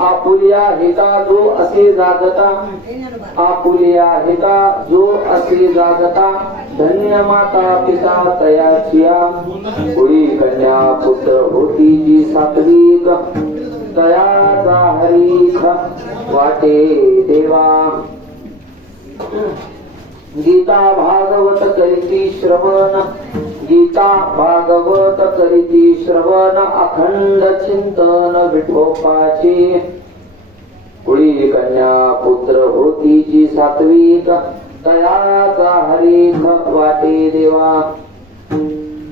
Apulia हिता जो असे जागता, आपुलिया हिता जो असे जागता, धन्य माता पिता तयाचिया कुळी कन्या पुत्र होती जी सात्विक तयाचा हरीख वाटे देवा गीता भागवत करीती श्रवण गीता भागवत करीती श्रवण अखंड चिंतन विठोबाची कुळी कन्या पुत्र होती जी सात्विक तयाचा हरीख वाटे देवा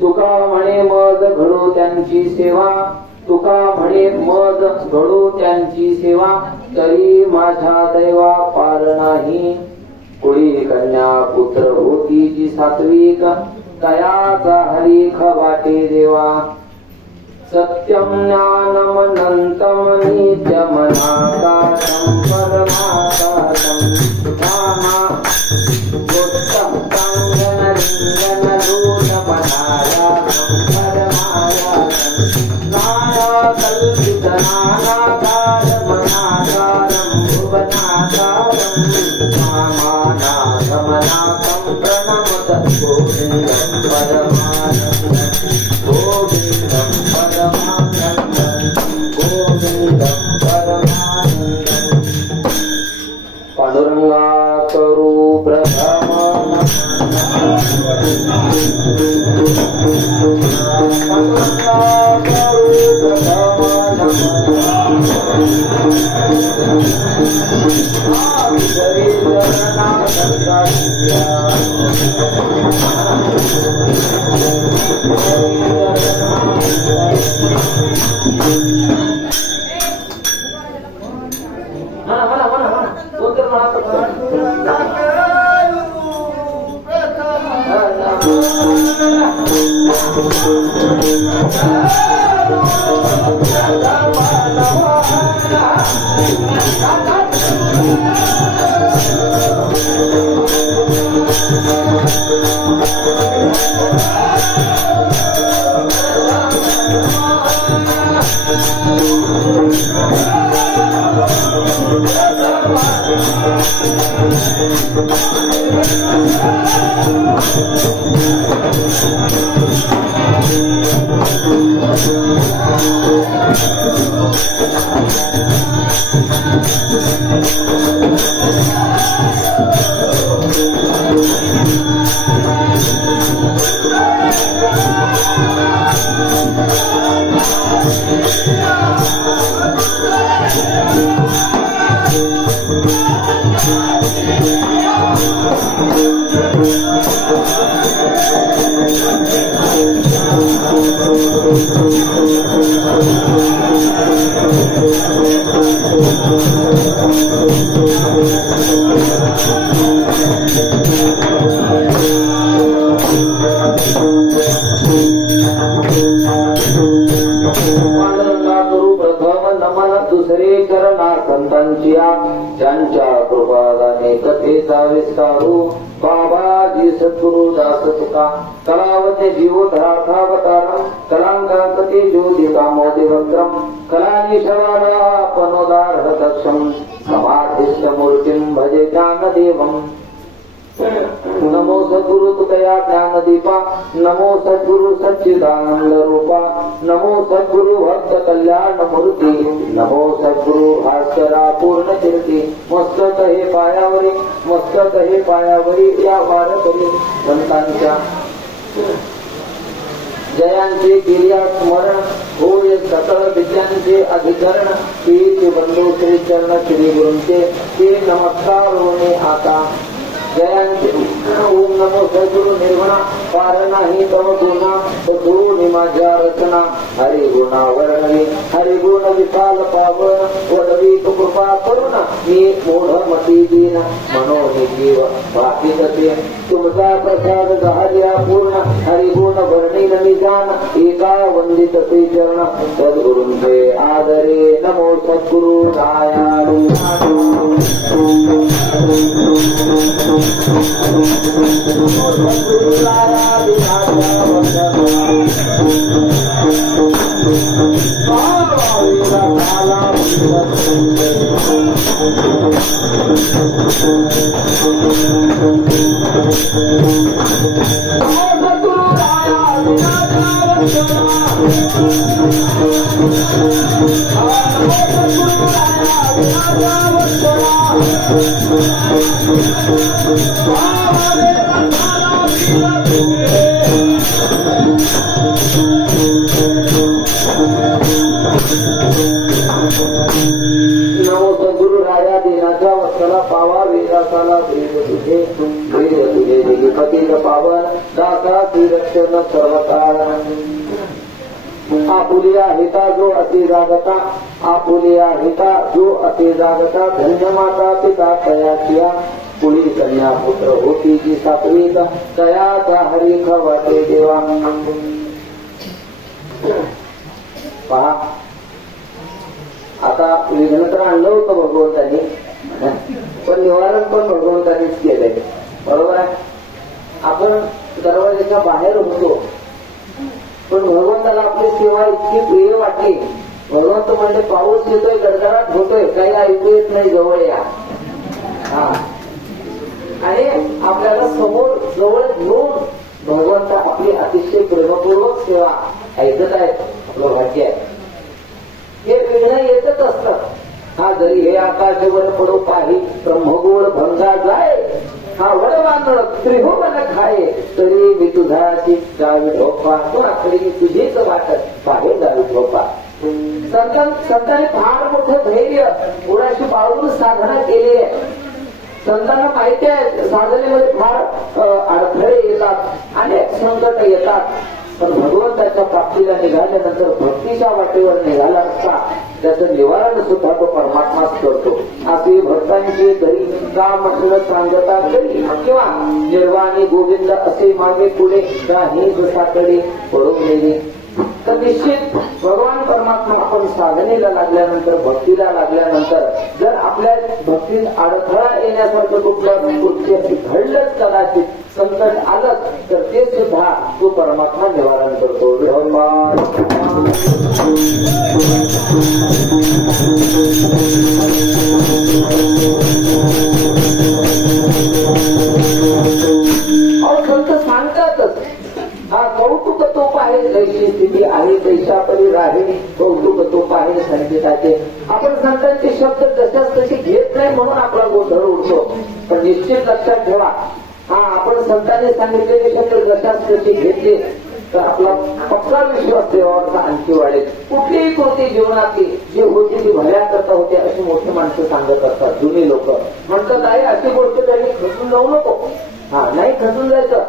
तुका म्हणे मज घडो त्यांची सेवा तुका म्हणे मज घडो त्यांची सेवा तरी माझ्या दैवा पार नाही कुळी कन्या पुत्र होती जी सात्विक तयाचा हरीख वाटे देवा सत्यम ज्ञानमनंतम नित्यमनाकारं परमाकारं नामा गोत्तं काञ्चनलिङ्गनरूपपदायातं परमायातं नानाकल्पितनानाकारमनाकारं भुवनाकारं नामानाथमनाथं प्रणमत गोविन्दं परमानन्दं गोविन्दं परमानन्दं गोविन्दं परमानन्दं पांडुरंगा करू प्रथम ज्यांच्या कृपादाने कथेचा विस्तारू बाबाजी सद्गुरु दास तुका कलावते जीवोधरार्थावतारम कलांकांकते ज्योतिका मोदिवक्त्रम कलानिशवारापनोदार्ह दक्षम समाधिस्थ मूर्तिं भजे ज्ञानदेवम नमो सद्गुरु तुकया ज्ञानदीपा नमो सद्गुरु सच्चिदानंद रूपा नमो सद्गुरु भक्त कल्याण मूर्ती नमो सद्गुरु भास्करा पूर्ण कीर्ती मस्तक हे पायावरी या वारकरी संतांच्या जयांचे क्रिया स्मरण होय सकळ विद्यांचे अधिकरण श्री बंधू श्री चरण श्री गुरूंचे ते नमस्कार होणे आता जयांचे ओम नमो सद्गुरु निर्गुणा पार नाही तव गुणा सद्गुरु माझ्या रचना हरि गुणा वर्णवी हरि गुण विशाल पावन वडवी कृपा करुण मी मूढ मती दीन मनोनी जीव भाकित ते तुमचा प्रसाद झाल्या पूर्ण हरि गुण वर्णिन निजान एका वंदित ते चरण सद्गुरूंचे आदरे नमो सद्गुरु दयाळू सद्गुरु राया देनाच्या वस्त्राला पावा वेदासाला भेद तुझे पतित पावन दासा श्रीरक्षण सर्वकाळ आपुलिया हिता जो अति जागता आपुलिया हिता जो अति जागता धन्य माता पिता तयाचिया पुढी कन्या पुत्र होती जी सात्विक तयाचा हरी खवते देवा. पहा आता विघ्न तर आणलं होतं भगवंतांनी, पण निवारण पण भगवंतांनीच केलंय. बरोबर आहे. आपण दरवाजाच्या बाहेर होतो, पण भगवंताला आपली सेवा इतकी प्रिय वाटली. भगवंत म्हणजे पाऊस येतोय, गडगडाट होतोय, काही ऐकू येत नाही, जवळ या. हा, आणि आपल्याला समोर जवळ घेऊन भगवंत आपली अतिशय प्रेमपूर्वक सेवा ऐकत आहेत. आपलं भाग्य आहे. हे विघ्न येतच असतात. हा जरी हे आकाशवर पडो पाही ब्रह्मगोळ भंगा जाय, हा वडवान त्रिभुवन खाये तरी मी तुझाची जावी ढोपा. कोणाकडे मी तुझीच वाटत पाहे जावी ढोपा. संतांनी फार मोठं धैर्य उडाशी बाळगून साधना केली आहे. संतांना माहिती आहे साधनेमध्ये फार अडथळे येतात, अनेक संकट येतात, पण भगवंताच्या प्राप्तीला निघाल्यानंतर भक्तीच्या वाटेवर निघाला असता त्याचं निवारण सुद्धा तो परमात्माच करतो. अशी भक्तांची घरी का म्हटलं सांगता करी किंवा निर्वाणी गोविंद असे मागे पुढे काही साकडे पडून गेले. तर निश्चित भगवान परमात्मा आपण साधनेला लागल्यानंतर भक्तीला लागल्यानंतर जर आपल्या भक्तीत अडथळा येण्यासारखं कुठलं घडलंच कदाचित संकट आलं तर ते सुद्धा तो परमात्मा निवारण करतो. संत सांगतातच हा कौतुक तोप आहे जैशी स्थिती आहे जैशापरी राहिली कौतुक तोप आहे संकेताचे. आपण संतांचे शब्द जशाच तसे घेत नाही म्हणून आपला गोंधळ उडतो. पण निश्चित लक्षात ठेवा, हा आपण संतांनी सांगितलेले शब्द जशाच तसे घेतले तर आपला पक्का विश्वास देवावरचा आणखी वाढेल. कुठलीही कृती जीवनातली जी होती ती भल्या करता होती अशी मोठी माणसं सांगत असतात. जुनी लोक म्हणतात आहे अशी गोष्ट त्यांनी खचून जाऊ नको. हा नाही खचून जायचं.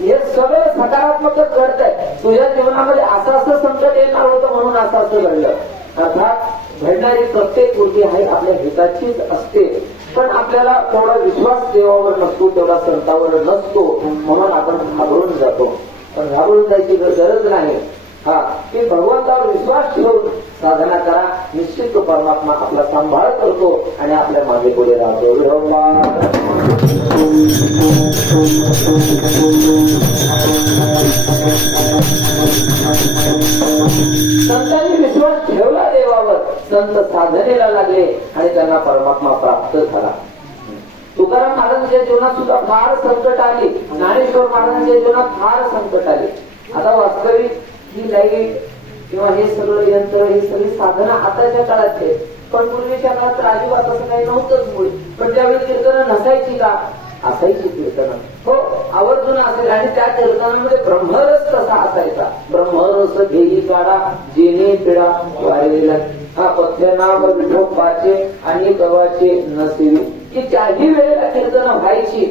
हे सगळं सकारात्मकच घडतंय. तुझ्या जीवनामध्ये असं संकट येणार होतं म्हणून असं घडलं. अर्थात घडणारी प्रत्येक कृती आहे आपल्या हिताचीच असते, पण आपल्याला तेवढा विश्वास देवावर नसतो, तेवढा संतावर नसतो, म्हणून आपण घाबरून जातो. पण घाबरून जायची गरज नाही. हा की भगवंतावर विश्वास ठेवून साधना करा. निश्चित तो परमात्मा आपला सांभाळ करतो आणि आपल्या मागे पुढे राहतो. संतांनी विश्वास ठेवला देवावर, संत साधनेला लागले आणि त्यांना परमात्मा प्राप्त झाला. तुकाराम महाराजांच्या जीवनात सुद्धा फार संकट आली. ज्ञानेश्वर महाराजांच्या जीवनात फार संकट आली. आता वास्तविक ही लाईट किंवा हे सगळं यंत्र ही सगळी साधनं आताच्या काळात आहे, पण पूर्वीच्या काळात तर अजिबात असं काही नव्हतंच मुळे. पण त्यावेळी कीर्तनं नसायची का? असायची कीर्तनं. हो आवर्जून असेल. आणि त्या कीर्तनामध्ये ब्रह्मरस कसा असायचा? ब्रह्मरस घेई काढा जेणे पिढा वाढलेला हा पथ्य नाम विठोबाचे आणि गव्हाचे नसेवी. की त्याही वेळेला कीर्तनं व्हायची,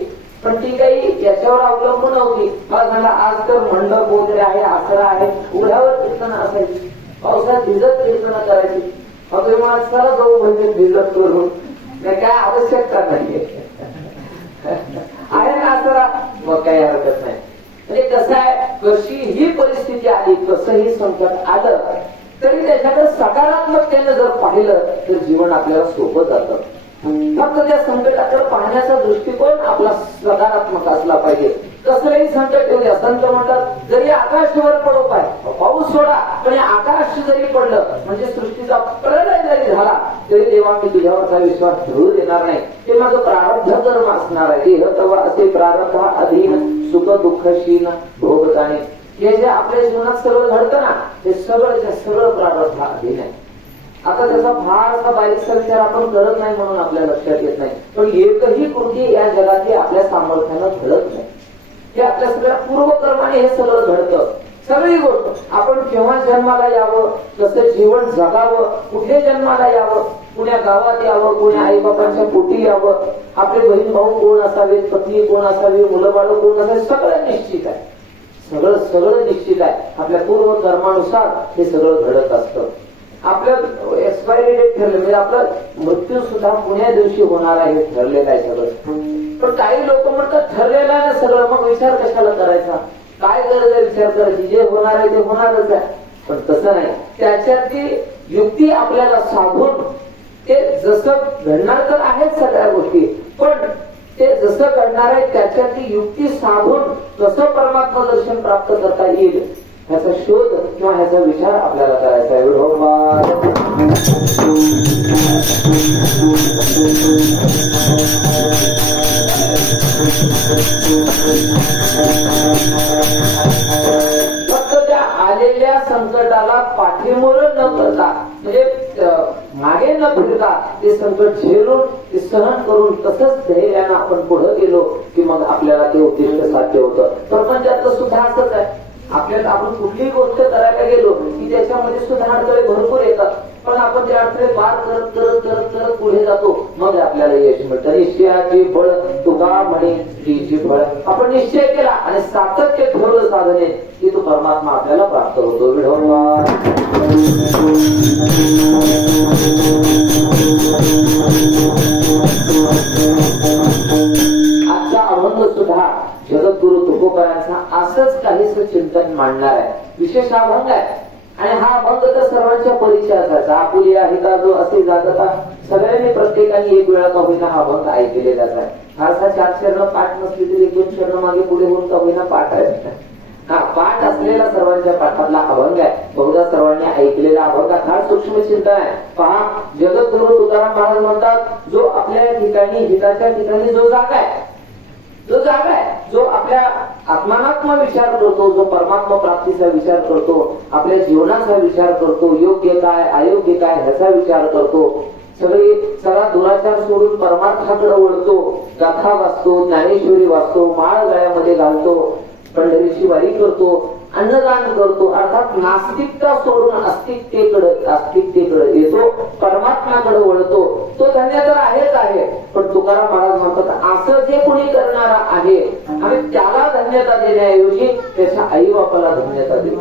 पण ती काही याच्यावर अवलंबून नव्हती. हा झाला आज तर मंडप वगैरे आहे, आसरा आहे, उघड्यावर कीर्तनं असायची. पावसात भिजत कीर्तनं करायची. तुम्ही मला चला जाऊ म्हणजे भिजत करून काय आवश्यकता नाहीये. आहे ना आसरा, मग काही हरकत नाही. म्हणजे कसं आहे, कशीही परिस्थिती आली, कसंही संकट आलं तरी त्याच्याकडे सकारात्मकतेनं जर पाहिलं तर जीवन आपल्याला सोपं जातं. फक्त त्या संकटाकडे पाहण्याचा दृष्टिकोन आपला सकारात्मक असला पाहिजे. कसलंही संकट येऊ द्या, संत म्हणतात जरी आकाशवर पडो पाऊस सोडा, पण आकाश जरी पडलं म्हणजे सृष्टीचा प्रलय जरी झाला तरी तेव्हा मी तुझ्यावरचा विश्वास ठेवू देणार नाही. ते माझं प्रारब्ध कर्म असणार आहे. देह तव असे प्रारब्ध अधीन सुख दुःखशीन भोगताने. हे जे आपल्या जीवनात सगळं घडतं ना ते सगळं प्रारब्ध अधीन आहे. आता त्याचा फारसा बारीकसा विचार आपण करत नाही म्हणून आपल्या लक्षात येत नाही, पण एकही कृती या जगातली आपल्या सामर्थ्यानं घडत नाही. हे आपल्या सगळ्या पूर्वकर्माने हे सगळं घडतं. सगळी गोष्ट आपण केव्हा जन्माला यावं, कसं जीवन जगावं, कुठे जन्माला यावं, कुण्या गावात यावं, कुण्या आईबापांच्या पोटी यावं, आपले बहीण भाऊ कोण असावेत, पत्नी कोण असावी, मुलं बाळ कोण असावे, सगळं निश्चित आहे. सगळं निश्चित आहे. आपल्या पूर्व कर्मानुसार हे सगळं घडत असतं. आपल्या एक्सपायरी डेट ठरले म्हणजे आपला मृत्यू सुद्धा पुण्या दिवशी होणार आहे हे ठरलेलं आहे सगळं. पण काही लोक म्हणतात ठरलेलं आहे ना सगळं, मग विचार कशाला करायचा, काय गरज आहे विचार करायची, जे होणार आहे ते होणारच आहे. पण तसं नाही, त्याच्यातली युक्ती आपल्याला साधून ते जसं घडणार तर आहेच सगळ्या गोष्टी, पण ते जसं घडणार आहे त्याच्यातली युक्ती साधून कसं परमात्मा दर्शन प्राप्त करता येईल ह्याचा शोध किंवा ह्याचा विचार आपल्याला करायचा आहे. फक्त त्या आलेल्या संकटाला पाठीमुळे न करता म्हणजे मागे न फिरता ते संकट झेलून ते सहन करून तसंच धैर्यानं आपण पुढे गेलो की मग आपल्याला ते उद्दिष्ट साध्य होतं. प्रपंचात सुद्धा असंच आहे. आपल्याला आपण कुठलीही गोष्ट करायला गेलो की त्याच्यामध्ये सुद्धा अडथळे भरपूर येतात, पण आपण ते अडथळे पार करत करत करत करत पुढे जातो, मग आपल्याला यश मिळतं. निश्चयाची फळ तुका म्हणे श्रीची फळ. आपण निश्चय केला आणि सातत्य ठेवलं साधने की तो परमात्मा आपल्याला प्राप्त होतो. आजचा अभंग सुद्धा जगद्गुरु तुकोबारांचा असंच काहीच चिंतन मांडणार आहे. विशेष हा अभंग आहे आणि हा अभंग तर सर्वांच्या परिचयाचा. आपुली आहे का जो असे जागता, सगळ्यांनी प्रत्येकाने एक वेळा का होईना हा अभंग ऐकलेलाच आहे. फारसा 4 शरण पाठ नसली तरी 1-2 शरण मागे पुढे होऊन का होईना पाठ आहे. हा पाठ असलेला सर्वांच्या पाठातला अभंग आहे. बहुधा सर्वांनी ऐकलेला अभंग फार सूक्ष्म चिंतन आहे. पहा, जगद्गुरु तुकाराम महाराज म्हणतात जो आपल्या ठिकाणी हिताच्या ठिकाणी जो जागा आहे जो आपल्या आत्मानात्म विचार करतो, जो परमात्मा प्राप्तीचा विचार करतो, आपल्या जीवनाचा विचार करतो, योग्य काय अयोग्य काय ह्याचा विचार करतो, सगळा दुराचार सोडून परमार्थाकडे वळतो, गाथा वाचतो, ज्ञानेश्वरी वाचतो, माळ गळ्यामध्ये घालतो, पंढरीची वारी करतो, अन्नदान करतो, अर्थात नास्तिकता सोडून आस्तिकतेकडे येतो, परमात्म्याकडे वळतो, तो धन्य तर आहेच आहे. पण तुकाराम महाराज म्हणतात असं जे कोणी करणारा आहे आणि त्याला धन्यता देण्याऐवजी त्याच्या आई बापाला धन्यता देऊ.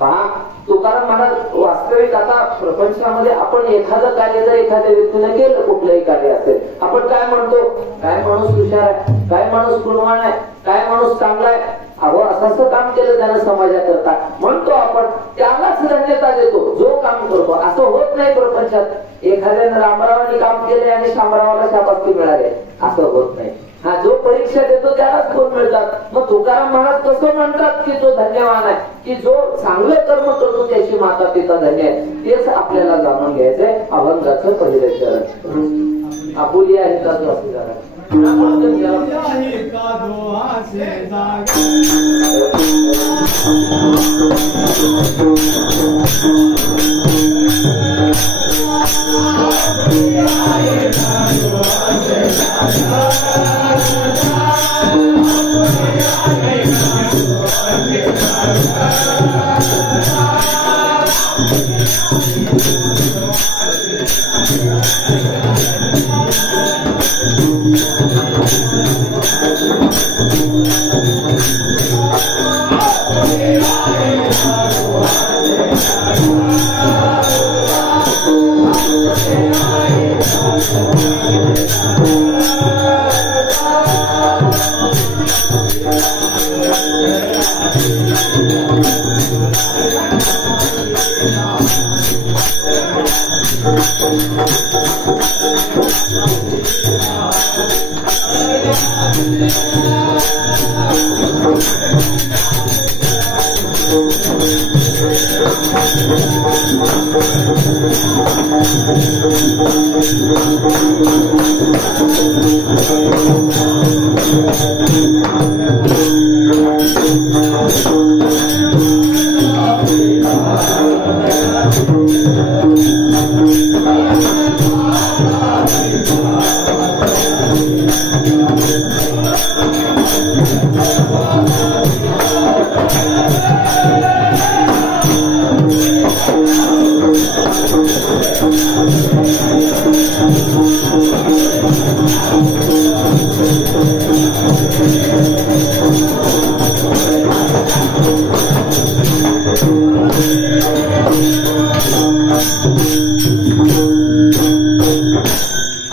पहा, तुकाराम महाराज वास्तविक आता प्रपंचामध्ये आपण एखादं कार्य जर एखाद्या व्यक्तीने केलं, कुठलंही कार्य असेल, आपण काय म्हणतो, काय माणूस हुशार आहे, काय माणूस गुणवान आहे, काय माणूस चांगला आहे, अहो असं काम केलं त्यानं समाजाकरता म्हणतो आपण, त्यालाच धन्यता देतो जो काम करतो. असं होत नाही प्रपंचात. एखाद्यानं रामरावांनी काम केले आणि शामरावाला शाबासकी मिळाले असं होत नाही. हा, जो परीक्षा देतो त्यालाच गुण मिळतात. मग तुकाराम महाराज कसं म्हणतात की तो धन्यवान आहे, की जो चांगलं कर्म करतो त्याची माता पिता धन्य आहे. तेच आपल्याला जाणून घ्यायचंय अभंगाचं पहिलं चरण. आपुली आहे का तो असं झाला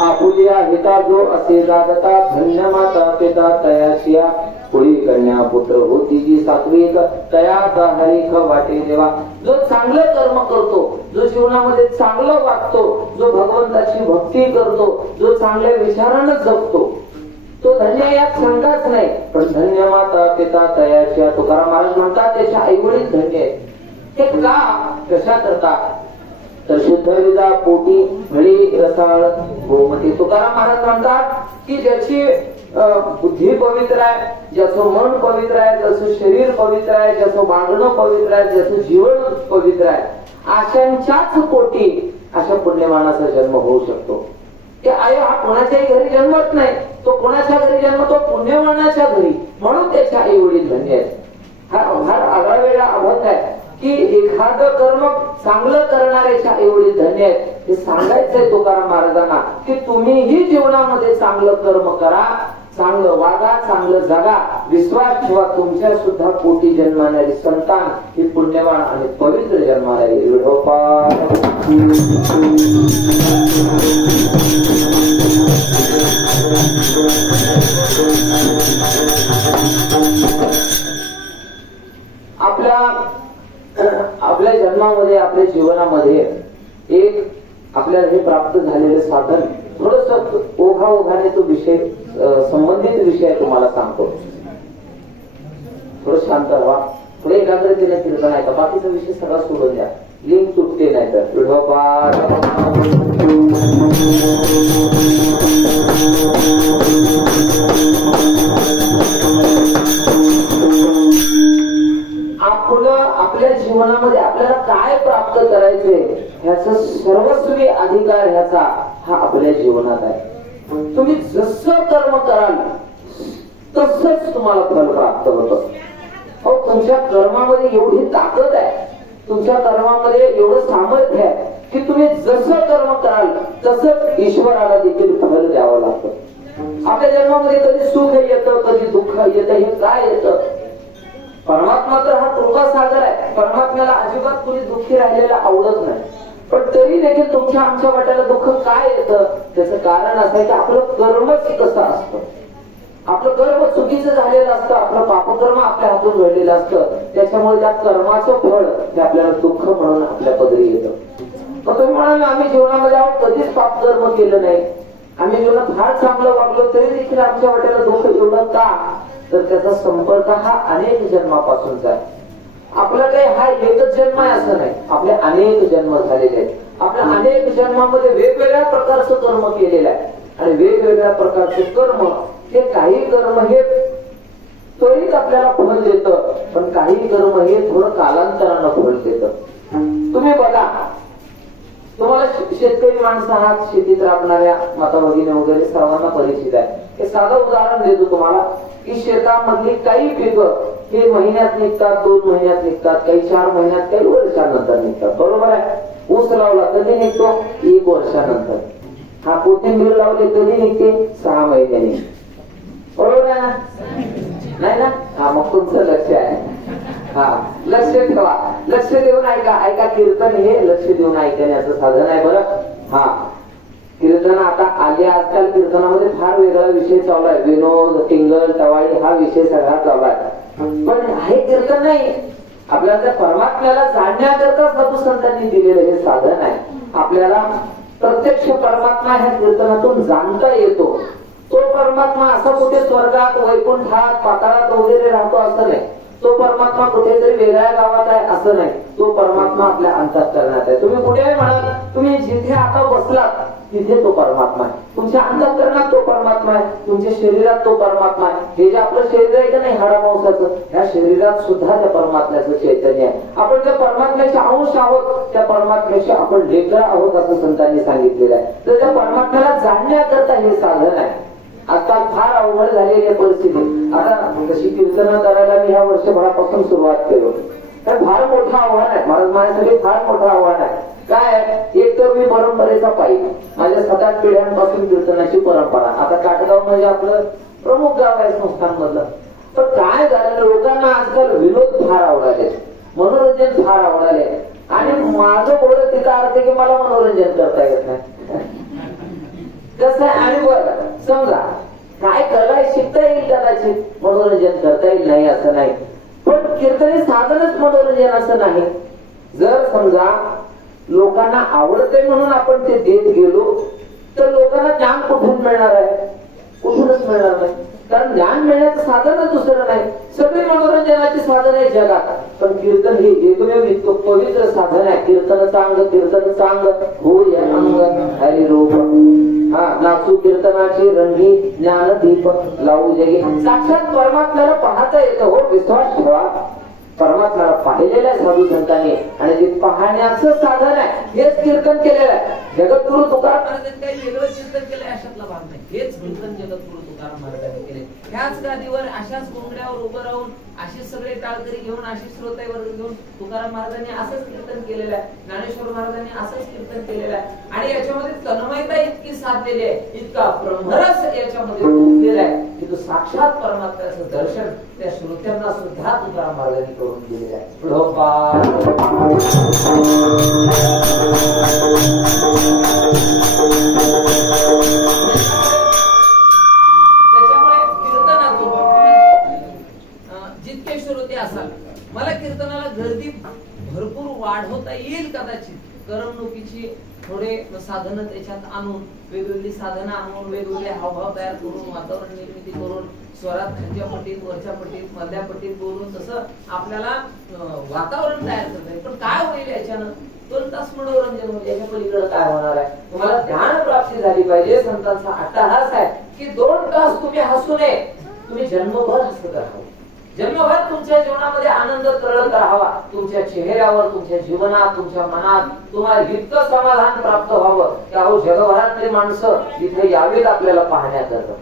आपुलिया हिता जो असे जागता धन्य माता पिता तयाशिया पुढी कन्या पुत्र होती जी सात्विक तयाचा हरिख वाटे देवा. जो चांगलं कर्म करतो, जो जीवनामध्ये चांगलं वागतो, जो भगवंताची भक्ती करतो, जो चांगल्या विचारानं जगतो, तो धन्य यात शंकाच नाही. पण धन्य माता पिता तयाशिया तुकाराम महाराज म्हणतात त्याच्या आईवडील धन्य आहेत. हे का कशा करता तर शुद्ध विजा पोटी घडी रसाळ गोमती. तुकाराम महाराज म्हणतात की ज्याची बुद्धी पवित्र आहे, ज्याचं मन पवित्र आहे, ज्याचं शरीर पवित्र आहे, ज्याचं वागणं पवित्र आहे, ज्याचं जीवन पवित्र आहे, अशांच्याच पोटी अशा पुण्यवानाचा जन्म होऊ शकतो. की आई हा कोणाच्याही घरी जन्मत नाही, तो कोणाच्या घरी जन्मतो पुण्यवानाच्या घरी, म्हणून त्याच्या आई वडील धन्य आहेत. हा आगळा वेगळा अभंग आहे की एखादं कर्म चांगलं करणाऱ्याच्या आई वडील धन्य आहेत. हे सांगायचंय तुकाराम महाराजांना की तुम्हीही जीवनामध्ये चांगलं कर्म करा, चांगलं वागा, चांगलं जगा, विश्वास ठेवा. तुमच्या सुद्धा पोटी जन्माणारी संतान ही पुण्यवान आणि पवित्र जन्माला येईल. आपल्या जन्मामध्ये, आपल्या जीवनामध्ये एक आपल्याला हे प्राप्त झालेले साधन थोडस ओघाओघाने तो विषय संबंधित विषय तुम्हाला सांगतो. थोडं शांत व्हा, थोडे एकाग्रतेने कीर्तन ऐका, बाकीचा विषय सगळा सोडून द्या, लिंक तुटते नाही तर. आपल्या जीवनामध्ये आपल्याला काय प्राप्त करायचंय ह्याचा सर्वस्वी अधिकार ह्याचा हा आपल्या जीवनात आहे. तुम्ही जसं कर्म कराल तसंच तुम्हाला फल प्राप्त होतं. तुमच्या कर्मामध्ये एवढी ताकद आहे, तुमच्या कर्मामध्ये एवढं सामर्थ्य आहे की तुम्ही जसं कर्म कराल तसंच ईश्वराला देखील फल द्यावं लागतं. आपल्या जन्मामध्ये कधी सुख येतं, कधी दुःख येतं. हे काय येतं? परमात्मा तर हा कृपा सागर आहे. परमात्म्याला अजिबात कुणी दुःखी राहिलेला आवडत नाही. पण तरी देखील तुमच्या आमच्या वाट्याला दुःख काय येतं? त्याचं कारण असं आहे की आपलं कर्मच कसं असतं. आपलं कर्म चुकीचं झालेलं असतं, आपलं पापकर्म आपल्या हातून घडलेलं असतं. त्याच्यामुळे त्या कर्माचं फळ हे आपल्याला दुःख म्हणून आपल्या पदरी येतं. मग तुम्ही म्हणाल आम्ही जीवनामध्ये कधीच पापकर्म केलं नाही, आम्ही जीवनात फार चांगलं वागलो, तरी देखील आमच्या वाट्याला दुःख एवढं का? तर त्याचा संपर्क हा अनेक जन्मापासूनचा आहे. आपला काही हा एकच जन्म आहे असं नाही, आपले अनेक जन्म झालेले आहेत. आपल्या अनेक जन्मामध्ये वेगवेगळ्या प्रकारचं कर्म केलेलं आहे आणि वेगवेगळ्या प्रकारचे कर्म हे काही कर्म हे त्वरित आपल्याला फल देतं, पण काही कर्म हे थोडं कालांतरानं फल देतं. तुम्ही बघा, तुम्हाला शेतकरी माणसं आहात, शेतीत राबणाऱ्या माता भगिनी वगैरे सर्वांना परिचित आहे. हे साधं उदाहरण देतो तुम्हाला की शेतामधली काही पिकं हे महिन्यात निघतात, 2 महिन्यात निघतात, काही 4 महिन्यात, काही वर्षानंतर निघतात. बरोबर आहे. ऊस लावला कधी निघतो? 1 वर्षानंतर. हा कोथिंबीर लावले कधी निघते? 6 महिन्यांनी. बरोबर आहे ना? नाही ना? हा मग तुमचं लक्ष आहे. हा लक्ष ठेवा, लक्ष देऊन ऐका. ऐका, कीर्तन हे लक्ष देऊन ऐकण्याचं साधन आहे. बरं, हा कीर्तन आता आले. आजकाल कीर्तनामध्ये फार वेगळा विषय चालू आहे, विनोद, टिंगल, टवाळी हा विषय सगळा चालू आहे. पण हे कीर्तन नाही, आपल्याला त्या परमात्म्याला जाणण्याकरता साधू संतांनी दिलेलं हे साधन आहे. आपल्याला प्रत्यक्ष परमात्मा ह्या कीर्तनातून जाणता येतो. तो परमात्मा असा कुठे स्वर्गात, वैकुंठात, पाताळात वगैरे राहतो असं नाही. तो परमात्मा कुठेतरी वेगळ्या गावात आहे असं नाही, तो परमात्मा आपल्या अंतःकरणात आहे. तुम्ही कुठेही म्हणाल, तुम्ही जिथे आता बसलात तिथे तो परमात्मा आहे. तुमच्या अंतःकरणात तो परमात्मा आहे, तुमच्या शरीरात तो परमात्मा आहे. हे जे आपलं शरीर आहे का नाही हाडामांसाचं, ह्या शरीरात सुद्धा त्या परमात्म्याचं चैतन्य आहे. आपण त्या परमात्म्याचे अंश आहोत, त्या परमात्म्याचे आपण लेकर आहोत असं संतांनी सांगितलेलं आहे. तर त्या परमात्म्याला जाणण्याकरता हे साधन आहे. आजकाल फार अवघड झालेली आहे परिस्थिती. आता जशी कीर्तन करायला मी ह्या वर्षभरापासून सुरुवात केली, तर फार मोठं आव्हान आहे. महाराज माझ्यासाठी फार मोठं आव्हान आहे. काय एक तर मी परंपरेचा पायी, माझ्या 7-8 पिढ्यांपासून कीर्तनाची परंपरा. आता काटगाव म्हणजे आपलं प्रमुख गाव आहे संस्थांमधलं. पण काय झालं, लोकांना आजकाल विनोद फार आवडाले, मनोरंजन फार आवडाले, आणि माझं बोलत तिचा अर्थ की मला मनोरंजन करता येत नाही. कसं आहे, आणि बरं समजा काय करायला शिकता येईल, कदाचित मनोरंजन करता येईल नाही असं नाही, पण कीर्तन साधनच मनोरंजन असं नाही. जर समजा लोकांना आवडतंय म्हणून आपण ते देत गेलो तर लोकांना ज्ञान कुठून मिळणार आहे? कुठूनच मिळणार नाही. कारण ज्ञान मिळण्याचं साधनच दुसरं नाही. सगळी मनोरंजनाची साधन आहे जगात, पण कीर्तन हे एकमेव इतकं पवित्र साधन आहे. कीर्तन चांग होय अंग हरिरूप, हा नाचू कीर्तनाची रंगी ज्ञान दीप लावू जगे. साक्षात परमात्म्याला पाहता येतं. हो, विश्वास ठेवा, परमात्म्याला पाहिलेल्या साधू संतांनी, आणि ते पाहण्याचं साधन आहे हेच कीर्तन केलेलं आहे. जगद्गुरु तुकाराम महाराजांनी काही वेगळं कीर्तन केलंय अशातला भाग नाही. हेच कीर्तन जगद्गुरु तुकाराम महाराजांनी केले. ह्याच गादीवर अशाच कोंगड्यावर उभं राहून अशीच सगळे टाळकरी घेऊन अशीच श्रोते वर्ग घेऊन तुकाराम महाराजांनी असंच कीर्तन केलेलं आहे. ज्ञानेश्वर महाराजांनी असंच कीर्तन केलेलं आहे. आणि याच्यामध्ये तन्मयता इतकी साधलेली आहे, इतका ब्रह्मरस याच्यामध्ये डुबलेला आहे की तो साक्षात परमात्म्याचं दर्शन त्या श्रोत्यांना सुद्धा तुकाराम महाराजांनी करून दिलेलं आहे. जितके श्रोते असाल, मला कीर्तनाला गर्दी भरपूर वाढवता येईल कदाचित. करमणुकीची थोडे साधनं त्याच्यात आणून, वेगवेगळी साधनं आणून, वेगवेगळे हावभाव तयार करून, वातावरण निर्मिती करून, स्वरात खालच्या पट्टीत, वरच्या पट्टीत, मधल्या पट्टीत बोलून तसं आपल्याला वातावरण तयार करता येईल. पण काय होईल याच्यानं? 2 तास मनोरंजन होईल, याच्या पलीकडे काय होणार आहे? तुम्हाला ज्ञान प्राप्ती झाली पाहिजे. संतांचा अट्टहास आहे की 2 तास तुम्ही हसू नये, तुम्ही जन्मभर हसत राहावं. जन्मभर तुमच्या जीवनामध्ये आनंद तरळत राहावा. तुमच्या चेहऱ्यावर, तुमच्या जीवनात, तुमच्या मनात तुम्हाला इतकं समाधान प्राप्त व्हावं की अहो जगभरातली माणसं इथे यावीत आपल्याला पाहण्याकरता.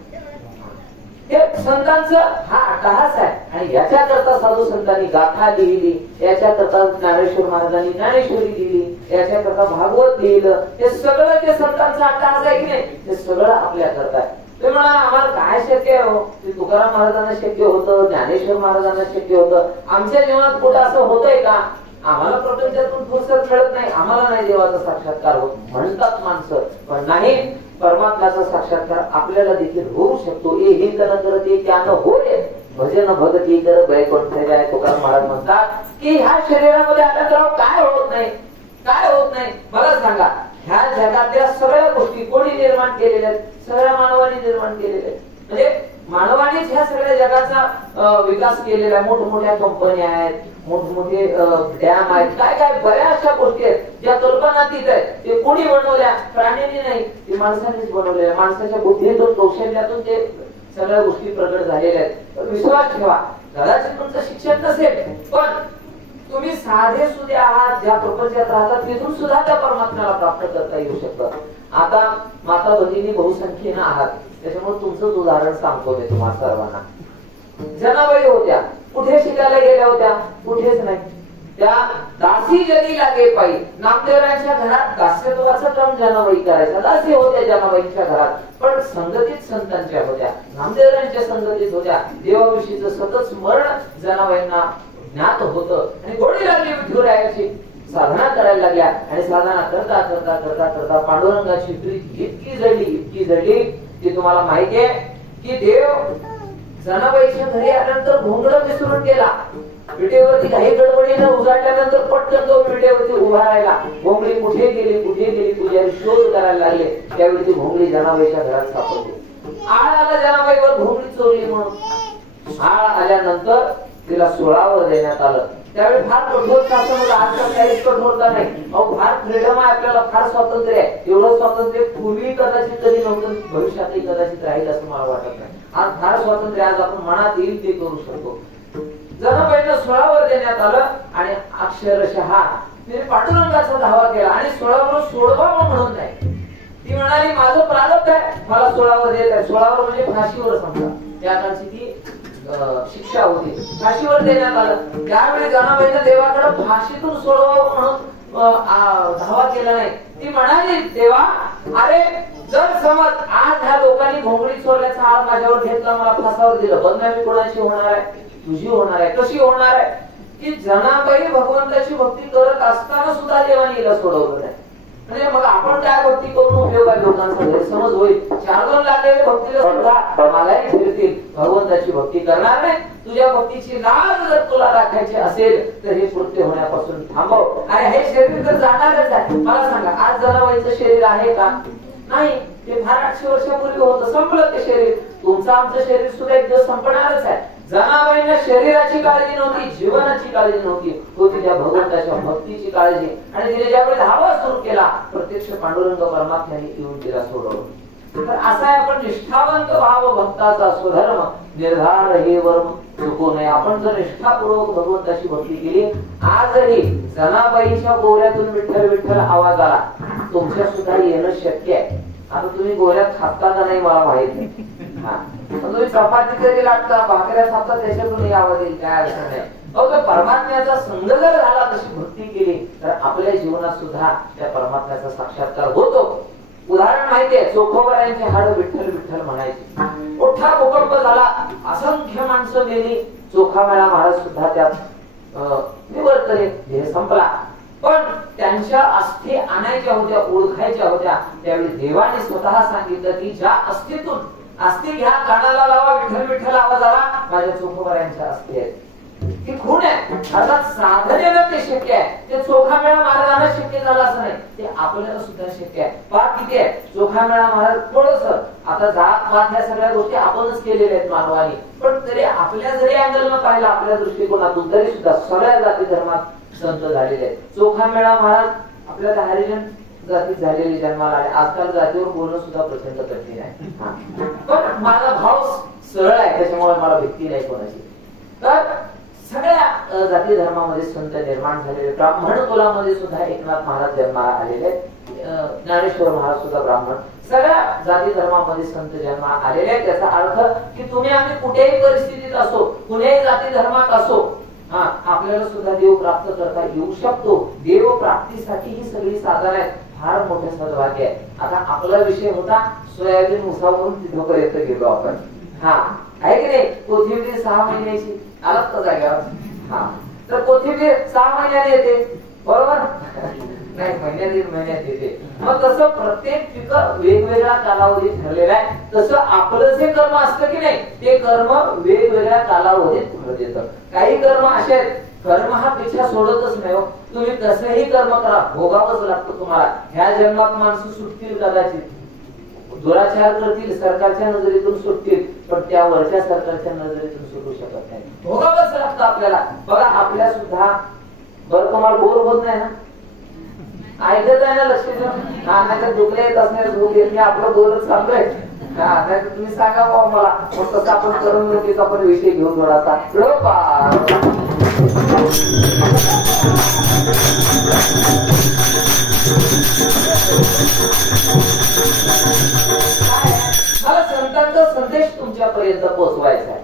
हे संतांचं हा अट्टहास आहे. आणि याच्याकरता साधू संतांनी गाथा लिहिली, याच्याकरता ज्ञानेश्वर महाराजांनी ज्ञानेश्वरी लिहिली, याच्याकरता भागवत लिहिलं. हे सगळं जे संतांचा अट्टहास आहे की नाही, हे सगळं आपल्याकरता आहे. ते म्हणा आम्हाला काय शक्य आहे? ते तुकाराम महाराजांना शक्य होतं, ज्ञानेश्वर महाराजांना शक्य होतं. आमच्या जीवनात कुठं असं होतंय का? आम्हाला प्रपंचातून फुरसत मिळत नाही, आम्हाला नाही देवाचा साक्षात्कार होत म्हणतात माणसं. पण नाही, परमात्म्याचा साक्षात्कार आपल्याला देखील होऊ शकतो. हे कन करते त्यानं होय भजन भगती कर बैकुंठ जाय. तुकाराम महाराज म्हणतात की ह्या शरीरामध्ये आल्यानंतर काय होत नाही, काय होत नाही मला सांगा. ह्या जगातल्या सगळ्या गोष्टी कोणी निर्माण केलेल्या आहेत? सगळ्या मानवाने निर्माण केलेल्या आहेत. म्हणजे मानवानेच ह्या सगळ्या जगाचा विकास केलेला आहे. मोठमोठ्या कंपन्या आहेत, मोठमोठे डॅम आहेत, काय काय बऱ्याचशा गोष्टी आहेत ज्या कल्पनातीत आहेत. ते कोणी बनवल्या? प्राण्यांनी नाही, ते माणसानेच बनवलेल्या. माणसाच्या बुद्धीतून, कौशल्यातून ते सगळ्या गोष्टी प्रगट झालेल्या आहेत. विश्वास ठेवा, कदाचित तुमचं शिक्षण नसेल, पण तुम्ही साधे सुधे आहात, ज्या प्रपंचात राहतात तिथून सुद्धा त्या परमात्म्याला प्राप्त करता येऊ शकतं. आता माता भगिनी बहुसंख्येनं आहात, त्याच्यामुळे तुमचंच उदाहरण सांगतो मी तुम्हाला सर्वांना. जनाबाई होत्या, कुठे शिकायला गेल्या होत्या? कुठेच नाही. त्या दासी जगी लागे पायी. नामदेवरांच्या घरात दास्यत्वाचा क्रम जनाबाई करायचा. दासी होत्या जनाबाईंच्या घरात, पण संगतीत संतांच्या होत्या, नामदेवरांच्या संगतीत होत्या. देवाविषयीचं सतत स्मरण जनाबाईंना ज्ञात होतं आणि गोडी लागली विठुरायाची. साधना करायला लागल्या आणि साधना करता करता करता करता पांडुरंगाची प्रीत इतकी जडली की तुम्हाला माहिती आहे की देव जनाबाईच्या घरी आल्यानंतर घोंगडं विसरून गेला. विटेवरती काही गडबडीनं उजाडल्यानंतर पटकन तो विटेवरती उभा राहिला. घोंगडी कुठे गेली पुजारी शोध करायला लागले. त्यावेळी ती घोंगडी जनाबाईच्या घरात सापडली. आळ आला जनाबाईवर घोंगडी चोरली म्हणून. आळ आल्यानंतर तिला 16 वर देण्यात आलं. त्यावेळी फार कठोर शासन होतं, आजकाल काहीच कठोरता नाही. अहो फार फ्रीडम आहे, आपल्याला फार स्वातंत्र्य आहे. एवढं स्वातंत्र्य पूर्वी कदाचित तरी नव्हतं, भविष्यातही कदाचित राहील असं मला वाटत नाही. आज फार स्वातंत्र्य, आज आपण मनात येईल ते करू शकतो. जनाबाईंना 16 वर देण्यात आलं आणि अक्षरशः तिने पांडुरंगाचा धावा केला आणि 16 वर सोडवा म्हणून नाही. ती म्हणाली माझं प्रारब्ध आहे, मला 16 वर देत आहे. 16 वर म्हणजे फाशीवर समजा, त्या काळची ती शिक्षा होती, फाशीवर देण्यात आलं. त्यावेळी जनाबाईंना देवाकडे फाशीतून सोडवावं म्हणून धावा केला नाही. ती म्हणाली देवा, अरे जर समज आज ह्या लोकांनी भोंगडी चोरल्याचा आळ माझ्यावर घेतला, मला फासावर दिलं, बदनामी कोणाची होणार आहे? तुझी होणार आहे. कशी होणार आहे? की जनाबाई भगवंताची भक्ती करत असताना सुद्धा देवाने हिला सोडवलं नाही. म्हणजे मग आपण काय भक्ती करून उपयोग आहे? लोकांचा गैरसमज होईल. 4 लागलेले भक्तीला सुद्धा मागायला फिरतील, भगवंताची भक्ती करणार नाही. तुझ्या भक्तीची लाज जर तुला राखायची असेल तर हे कृत्य होण्यापासून थांबव. आणि हे शरीर तर जाणारच आहे. मला सांगा, आज जनाबाईचं शरीर आहे का? नाही. ते फार 800 वर्षापूर्वी होतं, संपलं ते शरीर. तुमचं आमचं शरीर सुद्धा एक दिवस संपणारच आहे. जनाबाईंना शरीराची काळजी नव्हती, जीवनाची काळजी नव्हती, होती त्या भगवंताच्या भक्तीची काळजी. आणि तिने ज्यावेळी धावा सुरू केला, प्रत्यक्ष पांडुरंग परमात्म्याने येऊन तिला सोडवलं. तर असा आपण निष्ठावंत व्हावं, भक्ताचा स्वधर्म निर्धार हे वर्म चुकू नये. आपण जर निष्ठापूर्वक भगवंताची भक्ती केली, आजही जनाबाईच्या गोऱ्यातून विठ्ठल विठ्ठल आवाज आला, तुमच्या सुद्धा येणं शक्य आहे. आता तुम्ही गोऱ्यात खाता का नाही मला माहित नाही, तुम्ही चपाती जरी लागता, भाकऱ्या खाता, त्याच्यातून आवाज येईल, काय अडचण नाही. तर परमात्म्याचा संग जर झाला, तशी भक्ती केली तर आपल्या जीवनात सुद्धा त्या परमात्म्याचा साक्षात्कार होतो. उदाहरण माहितीये, चोखोबरायांची हाड विठ्ठल विठ्ठल म्हणायची. मोठा भूकंप झाला, असंख्य माणसं मेली, चोखामेळा महाराज सुद्धा त्यात निवर्तले, हे संपला. पण त्यांच्या अस्थी आणायच्या होत्या, ओळखायच्या होत्या. त्यावेळी देवाने स्वतः सांगितलं की ज्या अस्थीतून अस्थी घ्या, कानाला लावा, विठ्ठल विठ्ठल आवाज आला, माझ्या चोखोबरायांच्या अस्थी आहेत. ती खूण आहे, अर्थात साधनेनं ते शक्य आहे. ते चोखामेळा महाराजांना शक्य झालं असं नाही, ते आपल्याला सुद्धा शक्य आहे. पाठ किती आहे? चोखामेळा महाराज थोडस आता जात पात ह्या सगळ्या गोष्टी आपणच केलेल्या आहेत मानवाने, पण तरी आपल्या जरी अँगलनं पाहिलं, आपल्या दृष्टिकोनातून तरी सुद्धा सगळ्या जाती धर्मात संत झालेले आहेत. चोखामेळा महाराज आपल्या हरिजन जातीत झालेले जन्माला आले. आजकाल जातीवर बोलणं सुद्धा प्रचंड कठीण आहे, पण माझा भाव सरळ आहे, त्याच्यामुळे मला भीती नाही कोणाची. तर सगळ्या जाती धर्मामध्ये संत निर्माण झालेले. ब्राह्मण कुलामध्ये सुद्धा एकनाथ महाराज जन्माला आलेले, ज्ञानेश्वर महाराज सुद्धा ब्राह्मण. सगळ्या जाती धर्मामध्ये संत जन्माला आलेले. त्याचा अर्थ की तुम्ही आम्ही कुठेही परिस्थितीत असो, कुठेही जाती धर्मात असो, आपल्याला सुद्धा देव प्राप्त करता येऊ शकतो. देव प्राप्तीसाठी ही सगळी साधन आहेत. फार मोठे सद्भाग्य आहे. आता आपला विषय होता सोयाबीन उसावरून तिथपर्यंत गेलो आपण, आहे की नाही? कोथिंबीर 6 महिन्याची आलात का जाग्यावर? तर कोथिंबीर 6 महिन्याने येते, बरोबर नाही? महिन्यात येते. मग तसं प्रत्येक पिक वेगवेगळा कालावधी ठरलेला आहे. तसं आपलं जे कर्म असतं की नाही, ते कर्म वेगवेगळ्या कालावधीत फळ देतं. काही कर्म असे आहेत, कर्म हा पिछा सोडतच नाही हो. तुम्ही कसंही कर्म करा, भोगावंच लागतं तुम्हाला. ह्या जन्मात माणसं सुटतील, कदाचित दुराचार करतील, सरकारच्या नजरेतून सुटतील, पण त्या वरच्या सरकारच्या नजरेतून सुटू शकत नाही. भोगावंच लागतं आपल्याला. बघा आपल्या सुद्धा, बरं तुम्हाला बोर होत नाही ना? ऐकत आहे ना? लक्ष देऊन. नाही दुखले येत असणार, झोप येत नाही, आपलं बोलच चाललंय. नाही तुम्ही सांगा बाबा मला, मग तसं आपण करून आपण विषय घेऊ थोडासा. मला संतांचा संदेश तुमच्यापर्यंत पोहोचवायचा आहे,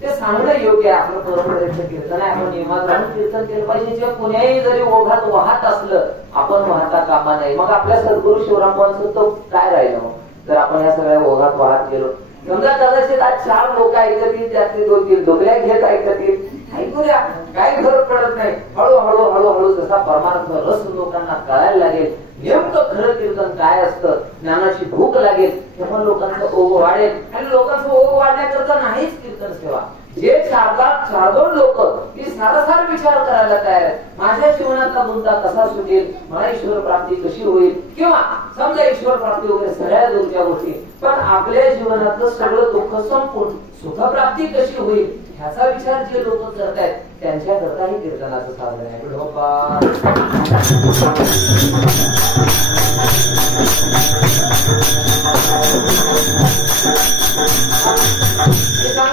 ते सांगणं योग्य आहे. आपलं परंपरेचं कीर्तन आहे, आपण नियमात राहून कीर्तन केलं पाहिजे. जेव्हा कुणीही जरी ओघात वाहत असलं, आपण वाहता कामा नाही. मग आपल्या सद्गुरू शिवरामांचं तो काय राहिलं मग, जर आपण या सगळ्या ओघात वाहत गेलो? समजा कदाचित आज 4 लोक ऐकतील, त्यातले 2-3 डोकल्या घेत ऐकतील, ऐकू द्या, काही फरक पडत नाही. हळूहळू हळूहळू जसा परमार्थ रस लोकांना कळायला लागेल, नेमकं खरं कीर्तन काय असतं, ज्ञानाची भूक लागेल, तेव्हा लोकांचं ओघ वाढेल. आणि लोकांचं ओघ वाढण्याकरता नाहीच कीर्तन सेवा. जे 4 लोक ही सारासार विचार करायला तयार आहेत, माझ्या जीवनातला मुद्दा कसा सुटेल, मला ईश्वर प्राप्ती कशी होईल, किंवा समजा ईश्वर प्राप्ती वगैरे सगळ्या दूरच्या गोष्टी, पण आपल्या जीवनातलं सगळं दुःख संपून सुखप्राप्ती कशी होईल ह्याचा विचार जे लोक करतायत त्यांच्याकरता ही कीर्तनाचं साधन आहे.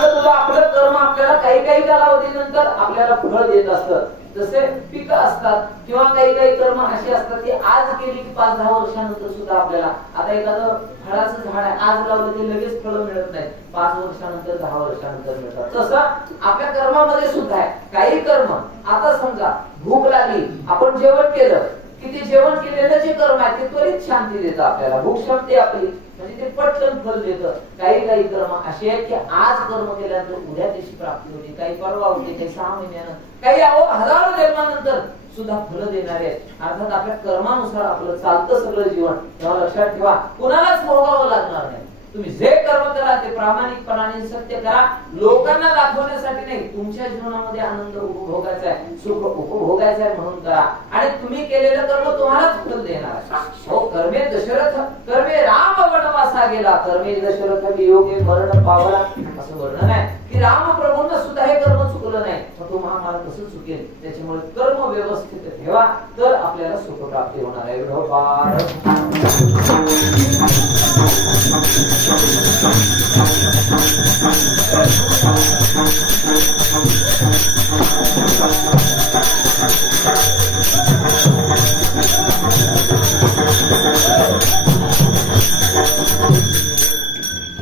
तुला आपलं कर्म आपल्याला काही कालावधीनंतर आपल्याला फळ देत असतं. जसे पिकं असतात किंवा काही कर्म अशी असतात की आज केली की 5-10 वर्षानंतर सुद्धा आपल्याला, आता एखादं फळाचं झाड आहे, आज लावलं की लगेच फळं मिळत नाही, 5 वर्षानंतर 10 वर्षानंतर मिळतात. तसं आपल्या कर्मामध्ये सुद्धा आहे. काही कर्म, आता समजा भूक लागली, आपण जेवण केलं की ते जेवण केलेलं जे कर्म आहे ते त्वरित शांती देतं आपल्याला, भूक शांती आपली, म्हणजे ते पटकन फल देतं. काही कर्म असे आहेत की आज कर्म केल्यानंतर उद्या त्याची प्राप्ती होते, काही परवा होते, काही 6 महिन्यानं, काही हजारो जन्मानंतर सुद्धा फल देणारे आहेत. अर्थात आपल्या कर्मानुसार आपलं चालतं सगळं जीवन. तेव्हा लक्षात ठेवा, कुणालाच भोगावं लागणार नाही. तुम्ही जे कर्म करा ते प्रामाणिकपणाने सत्य करा, लोकांना दाखवण्यासाठी नाही, तुमच्या जीवनामध्ये आनंद उपभोगायचा आहे, सुख उपभोगायचं आहे म्हणून करा. आणि तुम्ही केलेलं कर्म तुम्हालाच फल देणार आहे. हो, कर्मे दशरथ कर्मे राम वनवासा गेला, कर्मे दशरथ वियोगे मरण पावला, असं वर्णन आहे की राम प्रभूंना सुद्धा हे कर्म चुकलं नाही, मग तो महामार्ग कसं चुकेल. त्याच्यामुळे कर्म व्यवस्थित ठेवा तर आपल्याला सुख प्राप्ती होणार आहे.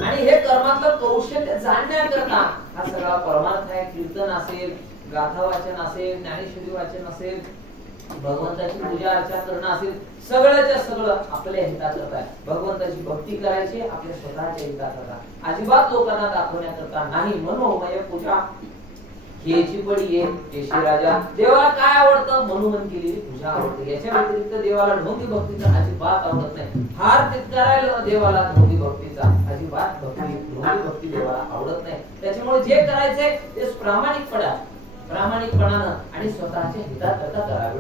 आणि हे कर्मातलं कौशल्य जाणण्याकरता हा सगळा परमार्थ आहे. कीर्तन असेल, गाथा वाचन असेल, ज्ञानेश्वरी वाचन असेल, भगवंताची पूजा अर्चा करणं असेल, सगळ्याच्या सगळं आपल्या हिताकरता आहे. भगवंताची भक्ती करायची आपल्या स्वतःच्या हिताकरता, अजिबात लोकांना दाखवण्याकरता नाही. मनोमय पूजा हेची पडी ये केशी राजा, देवाला काय आवडतं, मनोमन केलेली पूजा आवडते. याच्या व्यतिरिक्त देवाला ढोंगी भक्तीचा अजिबात आवडत नाही. हार करायला देवाला ढोंगी भक्तीचा अजिबात ढोंगी भक्ती देवाला आवडत नाही. त्याच्यामुळे जे करायचंय ते प्रामाणिकपणानं आणि स्वतःच्या हिताकरता करावे.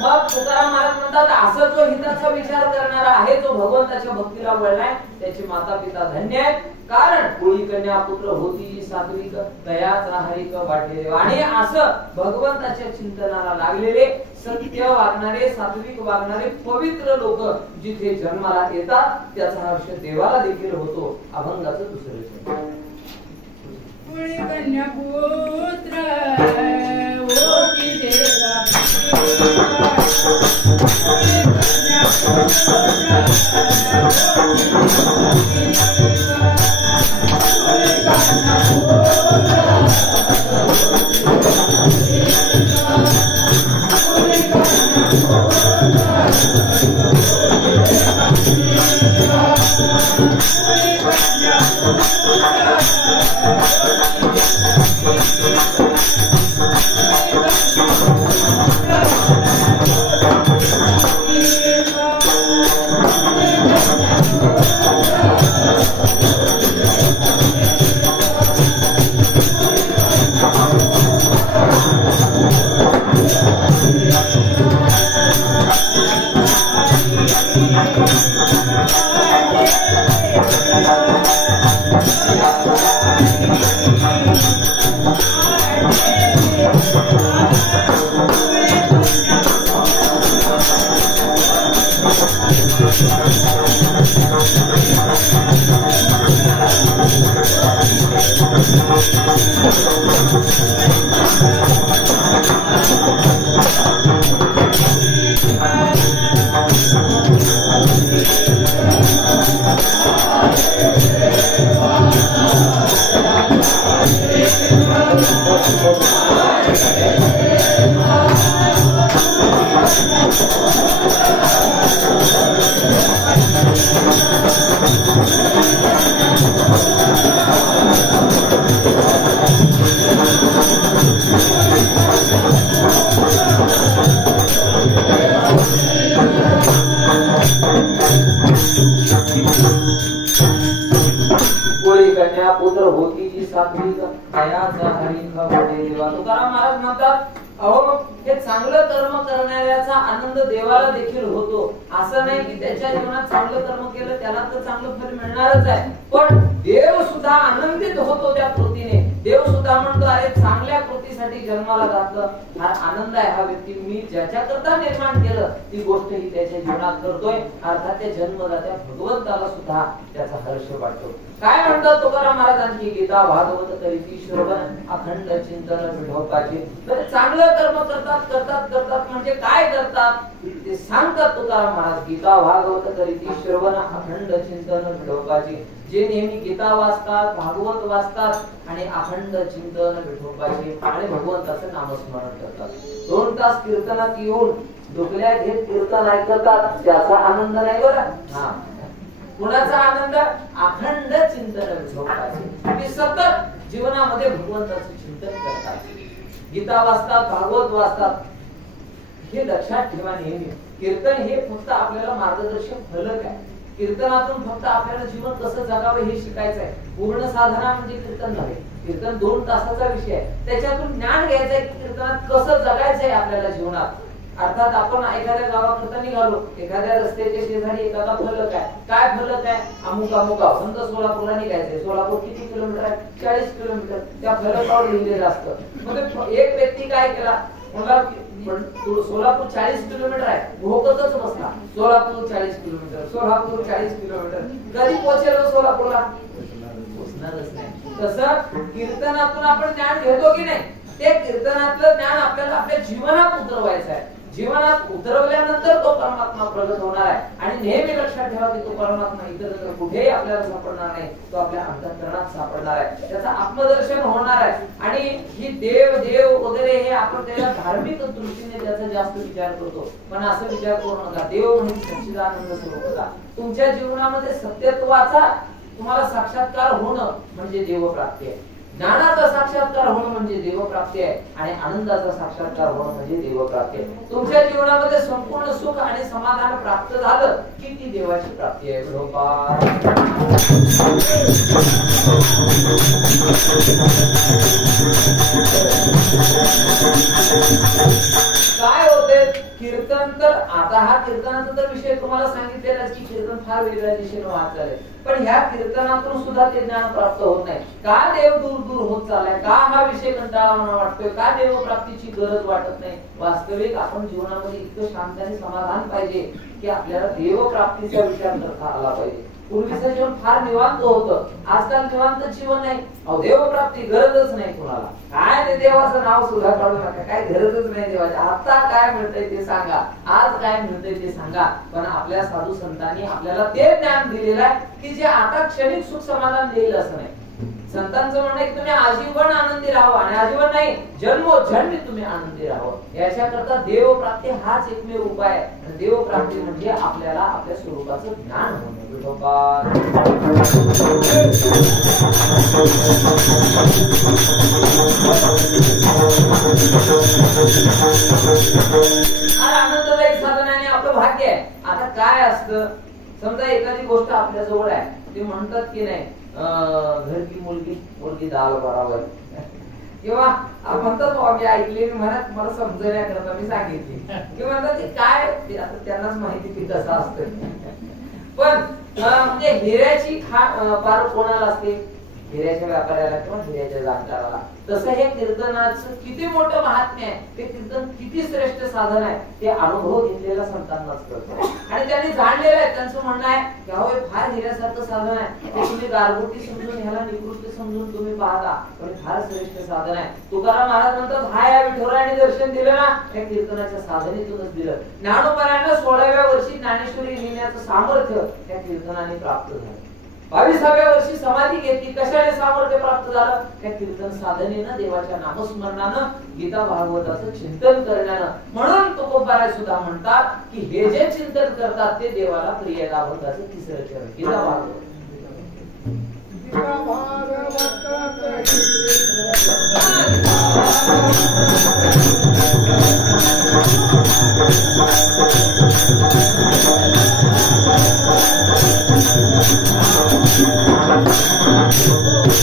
मग तुकाराम महाराज म्हणतात, असं जो हिताचा विचार करणारा आहे, तो भगवंताच्या भक्तीला वळलाय, त्याची माता पिता धन्य आहेत. कारण कुळी कन्या पुत्र होती जी सात्विक, तयाचा हरिक वाटलेले. आणि असं भगवंताच्या चिंतनाला लागलेले, सत्य वागणारे, सात्विक वागणारे पवित्र लोक जिथे जन्माला येतात त्याचा हर्ष देवाला देखील होतो. अभंगाचं दुसरं कुळी कन्या पुत्र होती देवा, कन्यापुत्र होती जी सात्विक दयाचा हरिख वडे देवा. तुकाराम महाराज म्हणतात अहो हे चांगलं कर्म करणाऱ्याचा आनंद देवाला देखील होतो. असं नाही की त्याच्या जीवनात चांगलं कर्म केलं त्याला तर चांगलं फळ मिळणारच आहे, पण देव सुद्धा आनंदित होतो त्या कृतीने. देव सुद्धा म्हणतो अरे चांगल्या कृतीसाठी जन्माला घातलं, हा आनंद आहे. हा व्यक्ती मी ज्याच्याकरता निर्माण केलं ती गोष्ट ही त्याच्या जीवनात करतोय. अर्थात त्या जन्मदात्या भगवंताला सुद्धा त्याचा हर्ष वाटतो. काय म्हणतात तुकाराम महाराजांची गीता भागवत करीती श्रवण अखंड चिंतन विढोकाचे. चांगलं कर्म करतात करतात करतात म्हणजे काय करतात ते सांगतात तुकाराम महाराज. गीता भागवत करीती श्रवण अखंड चिंतन विढोकाचे. जे नेहमी गीता वाचतात भागवत वाचतात आणि अखंड चिंतन विठोबाचे आणि भगवंताचं नामस्मरण करतात. 2 तास कीर्तनात येऊन डोकल्या घेत कीर्तन ऐकतात त्याचा आनंद नाही बरं. हा कुणाचा आनंद? अखंड चिंतन विठोबाचे. ते सतत जीवनामध्ये भगवंताचं चिंतन करतात, गीता वाचतात भागवत वाचतात. हे लक्षात ठेवा नेहमी. कीर्तन हे फक्त आपल्याला मार्गदर्शक फलक आहे. कीर्तनातून फक्त आपल्याला जीवन कसं जगावं हे शिकायचं आहे. पूर्ण साधना म्हणजे कीर्तन नव्हे. कीर्तन 2 तासाचा विषय आहे. त्याच्यातून ज्ञान घ्यायचं आहे की कीर्तनात कसं जगायचंय आपल्याला जीवनात. अर्थात आपण एखाद्या गावाकरता निघालो, एखाद्या रस्त्याच्या शेजारी एखादा फलक आहे. काय फलक आहे? अमुक अमुक गाव. समजा सोलापूरला निघायचंय. सोलापूर किती किलोमीटर आहे? 40 किलोमीटर. त्या फलकावर लिहिलेलं असतं. मग एक व्यक्ती काय केला, मला सोलापूर 40 किलोमीटर आहे, भोकतच बसला. Solapur 40 kilometre, Solapur 40 kilometre. कधी पोहोचेल सोलापूरला? पोहोचणारच नाही. तसं कीर्तनातून आपण ज्ञान घेतो की नाही, ते कीर्तनातलं ज्ञान आपल्याला आपल्या जीवनात उतरवायचं आहे. जीवनात उतरवल्यानंतर तो परमात्मा प्रगट होणार आहे. आणि नेहमी लक्षात ठेवा की तो परमात्मा इतर कुठेही आपल्याला सापडणार नाही, तो आपल्या अंतःकरणात सापडणार आहे. त्याचं आत्मदर्शन होणार आहे. आणि ही देव देव वगैरे हे आपण त्याच्या धार्मिक दृष्टीने त्याचा जास्त विचार करतो, पण असं विचार करू नका. देव म्हणजे सच्चिदानंद स्वरूपाचा. तुमच्या जीवनामध्ये सत्यत्वाचा तुम्हाला साक्षात्कार होणं म्हणजे देवप्राप्ती आहे. ज्ञानाचा साक्षात्कार होणं म्हणजे देवप्राप्ती आहे. आणि आनंदाचा साक्षात्कार होणं म्हणजे देवप्राप्ती आहे. तुमच्या जीवनामध्ये संपूर्ण सुख आणि समाधान प्राप्त झालं की ती देवाची प्राप्ती आहे. काय होते कीर्तन? तर आता हा कीर्तनाचा तर विषय तुम्हाला सांगितलेला की कीर्तन फार वेगळ्या दिशेने वाहत चालले, पण ह्या कीर्तनातून सुद्धा ते ज्ञान प्राप्त होत नाही. का देव दूर दूर होत चाललाय? का हा विषय कंटाळवाणा वाटतोय? का देवप्राप्तीची गरज वाटत नाही? वास्तविक आपण जीवनामध्ये इतकं शांत आणि समाधान पाहिजे की आपल्याला देवप्राप्तीचा विचार करता आला पाहिजे. पूर्वीचं जीवन फार निवांत होतं, आजकाल निवांत जीवन नाही. अहो देवप्राप्ती गरजच नाही कुणाला. काय ते देवाचं नाव सुद्धा काढू नका, काय गरजच नाही देवाची. आता काय मिळतंय ते सांगा, आज काय मिळतंय ते सांगा. पण आपल्या साधू संतांनी आपल्याला ते ज्ञान दिलेलं आहे की जे आता क्षणिक सुख समाधान देईल असं नाही. संतांचं म्हणणं आहे की तुम्ही आजीवन आनंदी राहावं, आणि आजीवन नाही जन्मोजन्मी तुम्ही आनंदी राहावं. याच्याकरता देवप्राप्ती हाच एकमेव उपाय आहे. देवप्राप्ती म्हणजे आपल्याला आपल्या स्वरूपाचं ज्ञान होणं. आनंददायी साधन आणि आपलं भाग्य आहे. आता काय असतं, समजा एखादी गोष्ट आपल्या जवळ आहे, ते म्हणतात की नाही घर की मुलगी दाल बराबर, किंवा म्हणतात आम्ही ऐकले म्हणत मला समजण्याकरता मी सांगितली की म्हणतात की काय ते आता त्यांनाच माहिती की कसं असतं. पण म्हणजे हिऱ्याची पार कोणाला असते? हिऱ्याच्या व्यापाऱ्याला किंवा हिऱ्याच्या जाणकाराला. तसं हे कीर्तनाचं किती मोठं महात्म्य आहे, ते कीर्तन किती श्रेष्ठ साधन आहे ते अनुभव घेतलेला संतांनाच कळतो. आणि त्यांनी जाणलेलं आहे. त्यांचं म्हणणं आहे की अहो हे फार हिऱ्यासारखं साधन आहे, ते तुम्ही गारगोटी समजून ह्याला निकृष्ट समजून तुम्ही पाहता, पण फार श्रेष्ठ साधन आहे. तुकाराम महाराज म्हणतात हा या विठोराने दर्शन दिलं ना त्या कीर्तनाच्या साधनेतूनच दिलं. ज्ञानोबांना 16व्या वर्षी ज्ञानेश्वरी लिहिण्याचं सामर्थ्य त्या कीर्तनाने प्राप्त झालं. 22व्या वर्षी समाधी घेतली. कशाने सामर्थ्य प्राप्त झालं? त्या कीर्तन साधनेनं, देवाच्या नामस्मरणानं, गीता भागवताचं चिंतन करण्यानं. म्हणून तुकोबाराय सुद्धा म्हणतात की हे जे चिंतन करतात ते देवाला प्रिय लाभताचं तिसरं चरण गीता भागवत. Thank you.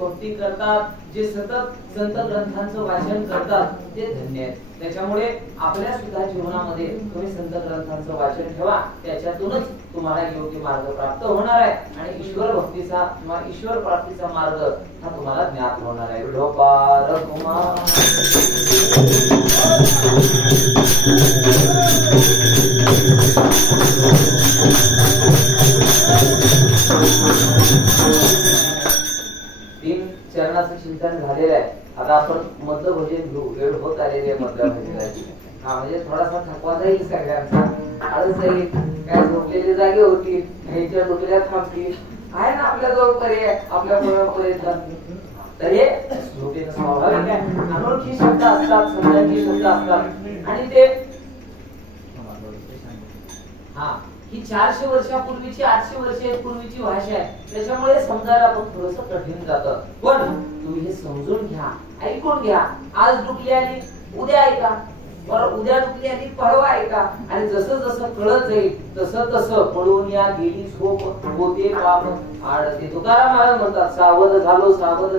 भक्ती करतात, जे सतत संत ग्रंथांचं वाचन करतात ते धन्य आहेत. त्याच्यामुळे आपल्या सुद्धा जीवनामध्ये तुम्ही संत ग्रंथांचं वाचन ठेवा, त्याच्यातूनच तुम्हाला योग्य मार्ग प्राप्त होणार आहे आणि ईश्वर भक्तीचा किंवा ईश्वर प्राप्तीचा मार्ग हा तुम्हाला ज्ञात होणार आहे. विठोबा रघुमा तीन चरणाचं चिंतन झालेलं आहे. आता आपण मधलं भजन घेऊ, वेळ होत आलेली आहे मधल्या भजनाची. हा म्हणजे थोडासा थकवा जाईल सगळ्यांचा, आळस जाईल, काय झोपलेली जागे होती, ह्याच्या झोपल्या थांबतील, आहे ना आपल्याजवळ पर्याय, आपल्या पर्यंत तर हे झोपेनं स्वाभाविक आहे. अनोळखी शब्द असतात, समजायचे शब्द असतात आणि ते हा ही 400 वर्षापूर्वीची 800 वर्षापूर्वीची भाषा आहे, त्याच्यामुळे समजायला पण थोडस कठीण जातं. पण तुम्ही हे समजून घ्या, ऐकून घ्या. आज डुकली आली उद्या ऐका, बरं उद्या डुकली आली परवा ऐका आणि जसं जसं कळत जाईल तसं तसं पळून या गेली झोप होते पाप आडते. तुकाराम महाराज म्हणतात सावध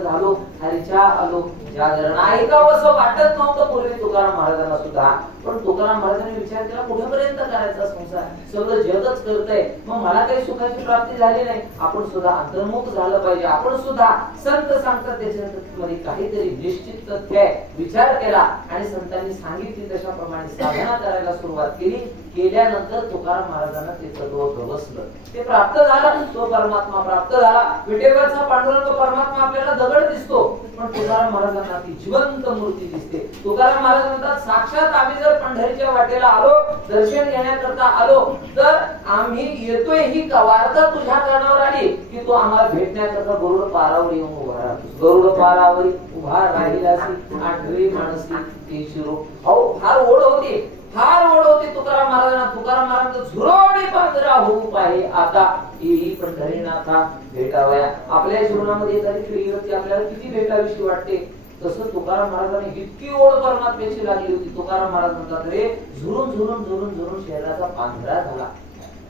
झालो हरीच्या आलो जागरण. ऐकावं असं वाटत नव्हतं पूर्वी तुकाराम महाराजांना सुद्धा, पण तुकाराम महाराजांनी विचार केला कुठेपर्यंत करायचा संसार, सगळं जगच करतंय, मग मला काही सुखाची प्राप्ती झाली नाही, आपण सुद्धा अंतर्मुख झालं पाहिजे, आपण सुद्धा संत सांगतात त्याच्यामध्ये काहीतरी निश्चित तथ्य आहे. विचार केला आणि संतांनी सांगितली तशाप्रमाणे साधना करायला सुरुवात केली. केल्यानंतर तुकाराम महाराजांना ते तत्व बसलं, ते प्राप्त झालं, तो परमात्मा प्राप्त झाला. विठेवरचा पांडुरंग परमात्मा आपल्याला दगड दिसतो, पण तुकाराम महाराजांना ती जिवंत मूर्ती दिसते. तुकाराम महाराज म्हणतात साक्षात आम्ही जर पंढरीच्या वाटेला आलो, दर्शन घेण्याकरता आलो, तर आम्ही येतोय ही वार्ता तुझ्या कानावर आली की तू आम्हाला भेटण्याकरता गरुड पारावर येऊन उभा राहतोस. गरुड पारावर उभा राहिलासी आठवी माणसी ती शिरो. अहो फार ओढ होती तुकाराम महाराजांना. तुकाराम महाराजांचं झुरवणी पांजरा होऊ पाहे आता ही पंढरीनाथा भेटावया. आपल्या जीवनामध्ये एखादी पिढी होती, आपल्याला किती भेटावीशी वाटते, तसं तुकाराम महाराजांनी इतकी ओढ परमात्म्याची लागली होती. तुकाराम महाराज म्हणतात रे झुरून शरीराचा पांढरा झाला.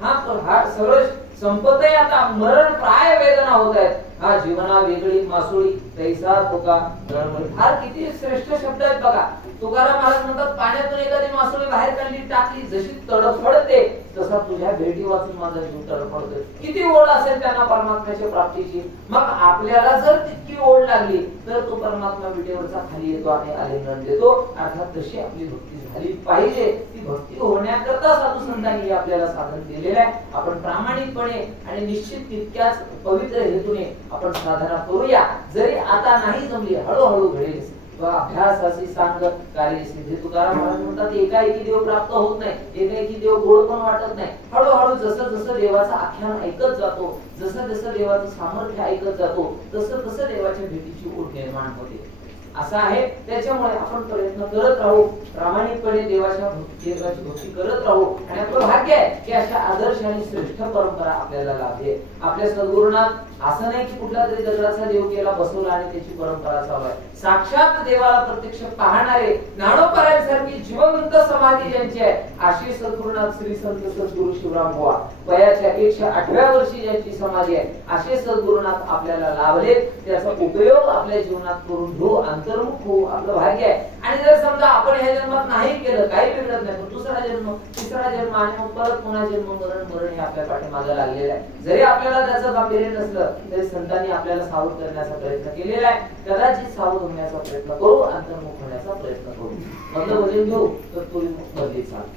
हा पण हा सगळं संपत आहे, आता मरण प्राय वेदना होत आहेत. हा जीवना वेगळी मासुळी तैसा तुका गळमळी. फार किती श्रेष्ठ शब्द आहेत बघा. तुकाराम महाराज म्हणतात पाण्यातून एखादी मासुळी बाहेर काढली टाकली जशी तडफडते तसा तुझ्या भेटी वाचून माझा जीव तडफडतोय. किती ओढ असेल त्यांना परमात्म्याच्या प्राप्तीची. मग आपल्याला जर तितकी ओढ लागली तर तो परमात्मा विटेवरचा खाली येतो आणि आलिंगन देतो. अर्थात तशी आपली भक्ती झाली पाहिजे. ती भक्ती होण्याकरता साधू संतांनी आपल्याला साधन दिलेलं आहे. आपण प्रामाणिकपणे आणि निश्चित तितक्याच पवित्र हेतूने आपण साधना करूया. जरी आता नाही जमली हळूहळू घडेल. अभ्यासाची सांग कार्य सिद्धी. तुकाराम महाराज म्हणतात एकाएकी देव प्राप्त होत नाही, एकाएकी देव गोड पण वाटत नाही. हळूहळू जसं जसं देवाचं आख्यान ऐकत जातो, जसं जसं देवाचं सामर्थ्य ऐकत जातो, तसं तसं देवाच्या भेटीची ओढ निर्माण होते. असं आहे. त्याच्यामुळे आपण प्रयत्न करत राहू, प्रामाणिकपणे देवाची भक्ती करत राहू आणि आपलं भाग्य आहे की अशा आदर्श आणि श्रेष्ठ परंपरा आपल्याला लाभते. आपल्या सद्गुरुनाथ असं नाही की कुठला तरी दगडाचा देव केला बसवला आणि त्याची परंपरा चालू आहे. साक्षात देवाला प्रत्यक्ष पाहणारे ज्ञानोपरायांसारखी जिवंत समाधी ज्यांची आहे अशी सद्गुरुनाथ श्री संत सद्गुरु शिवराम बुवा वयाच्या 108व्या वर्षी ज्यांची समाधी आहे असे सद्गुरुनाथ आपल्याला लाभले. त्याचा उपयोग आपल्या जीवनात करून घेऊ, अंतर्मुख होऊ आपलं भाग्य आहे. आणि जर समजा आपण ह्या जन्मात नाही केलं काही बिघडत नाही, पण दुसरा जन्म तिसरा जन्म आणि मग परत पुन्हा जन्म मरण हे आपल्या पाठीमागे लागलेलं आहे. जरी आपल्याला त्याचं गांभीर्य नसलं तरी संतांनी आपल्याला सावध करण्याचा प्रयत्न केलेला आहे. कदाचित सावध होण्याचा प्रयत्न करू, अंतर्मुख होण्याचा प्रयत्न करू. मधलं भजन घेऊ तर तो बदली चाल.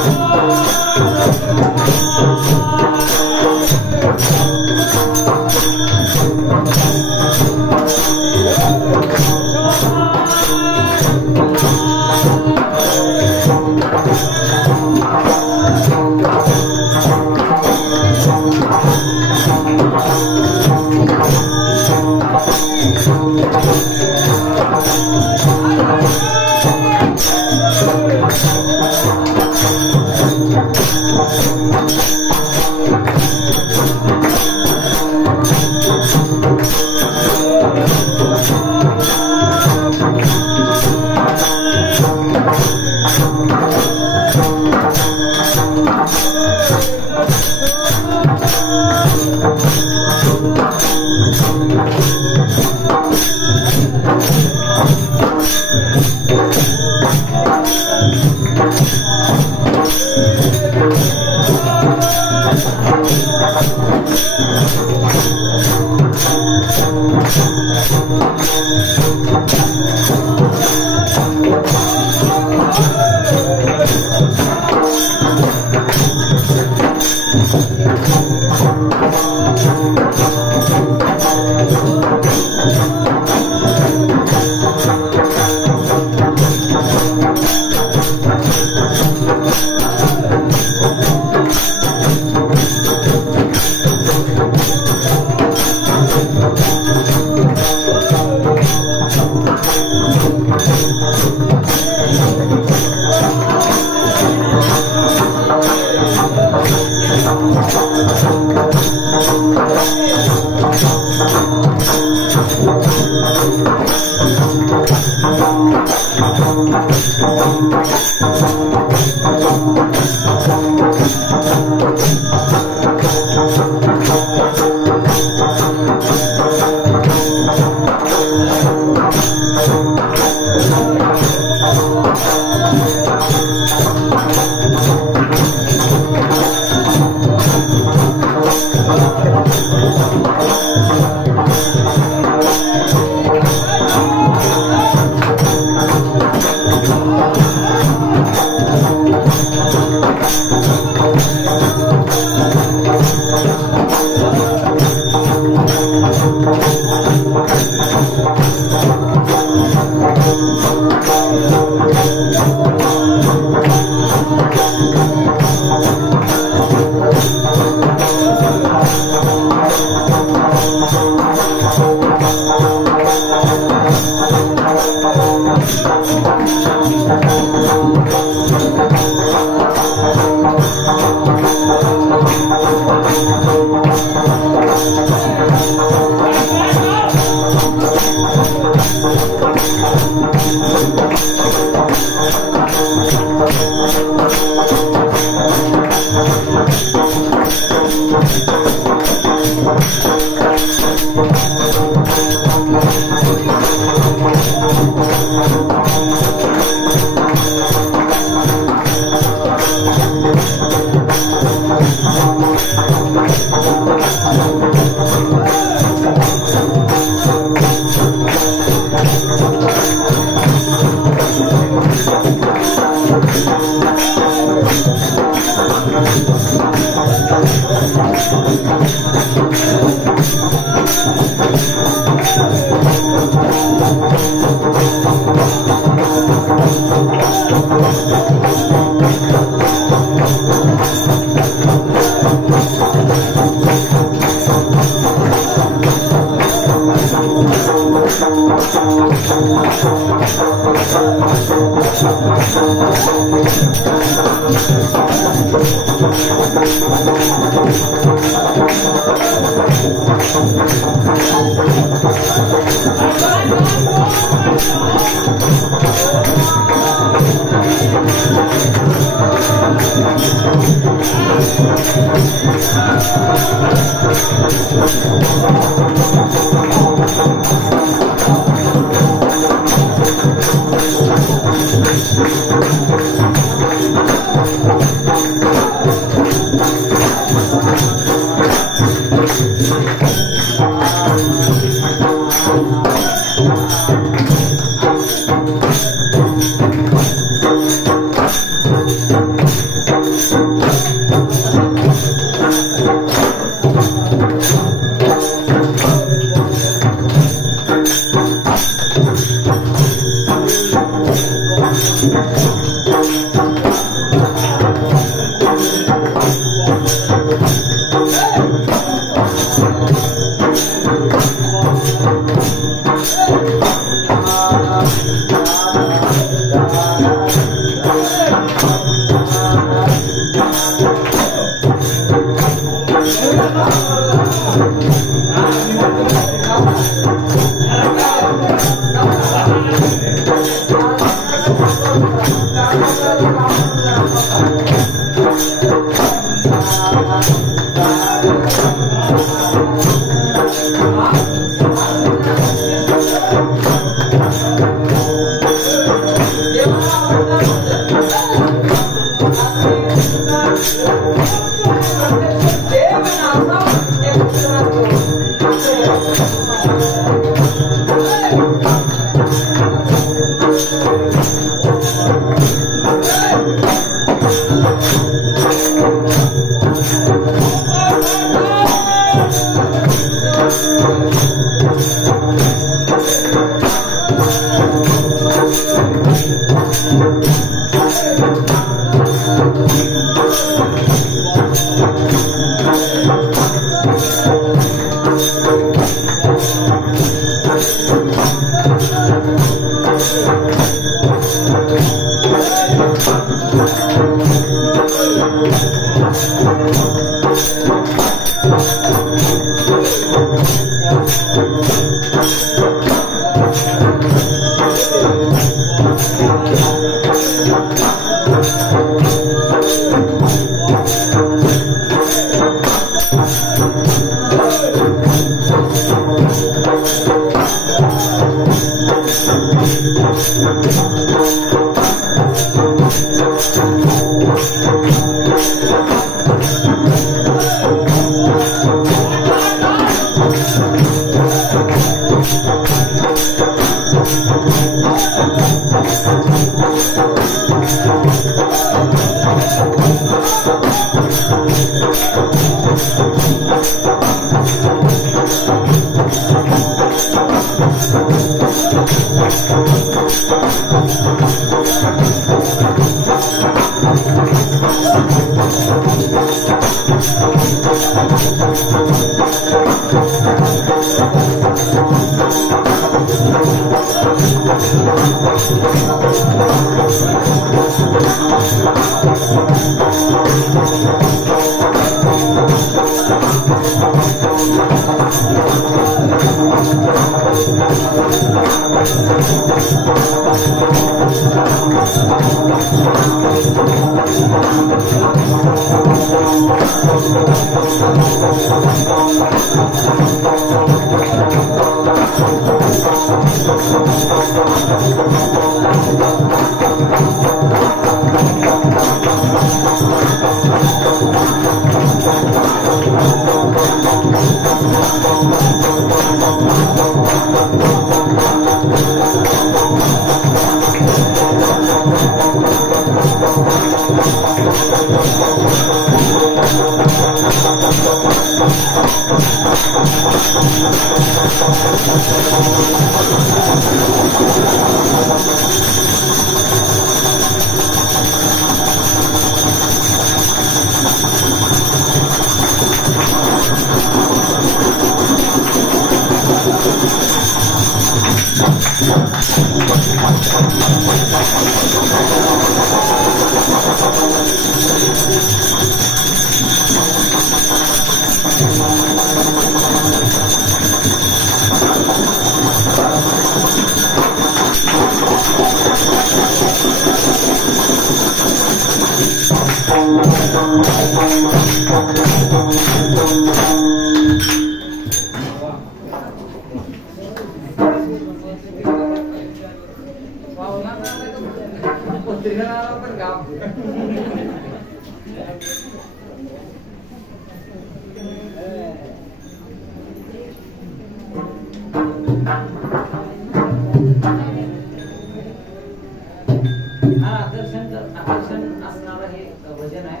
आकर्षण असणारं हे भजन आहे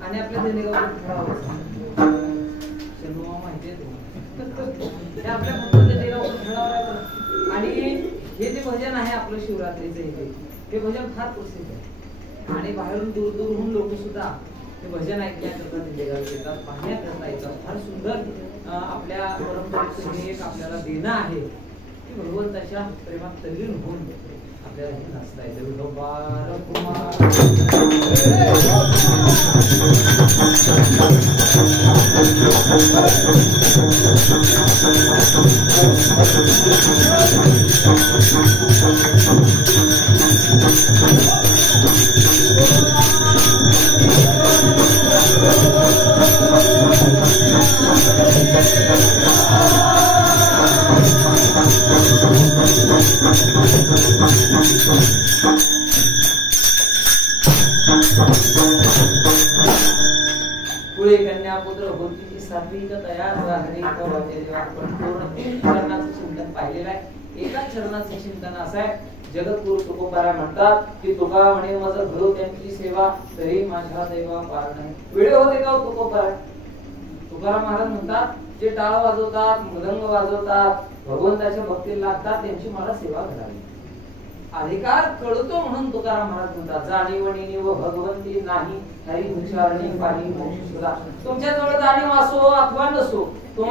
आणि आपल्या देणेगाव माहिती आहे आपल्या आणि हे जे भजन आहे आपलं शिवरात्रीचं हे भजन फार प्रसिद्ध आहे आणि बाहेरून दूर दूरहून लोक सुद्धा हे भजन ऐकण्याकरता देणेगाव येतात, पाहण्याकरता येतात. फार सुंदर आपल्या परंपरेचं हे एक आपल्याला देणं आहे की भगवंताच्या प्रेमात तल्लीन होऊन आपल्याला हे नाचता येतं. विठोबा कुमार पुढे कन्या पुत्र होती सात्विक तयार चरणाचं चिंतन पाहिलेलं आहे. एका चरणाचं चिंतन असं आहे, जगद्गुरु तुकोबाराय म्हणतात की तुका म्हणे माझं घरो त्यांची सेवा तरी माझ्या देवा पार नाही. व्हिडिओ होते का तुकोबाराय? तुकाराम महाराज म्हणतात जे टाळ वाजवतात, मृदंग वाजवतात, भगवंताच्या भक्तीला लागतात त्यांची मला सेवा करावी. अधिकार कळतो म्हणून तुकाराम महाराज म्हणतात जाणीवणी व भगवंती नाही हरी उच्चारणी पाणी मोक्ष सुद्धा. तुमच्या जवळ जाणीव असो अथवा नसो तुम्हाला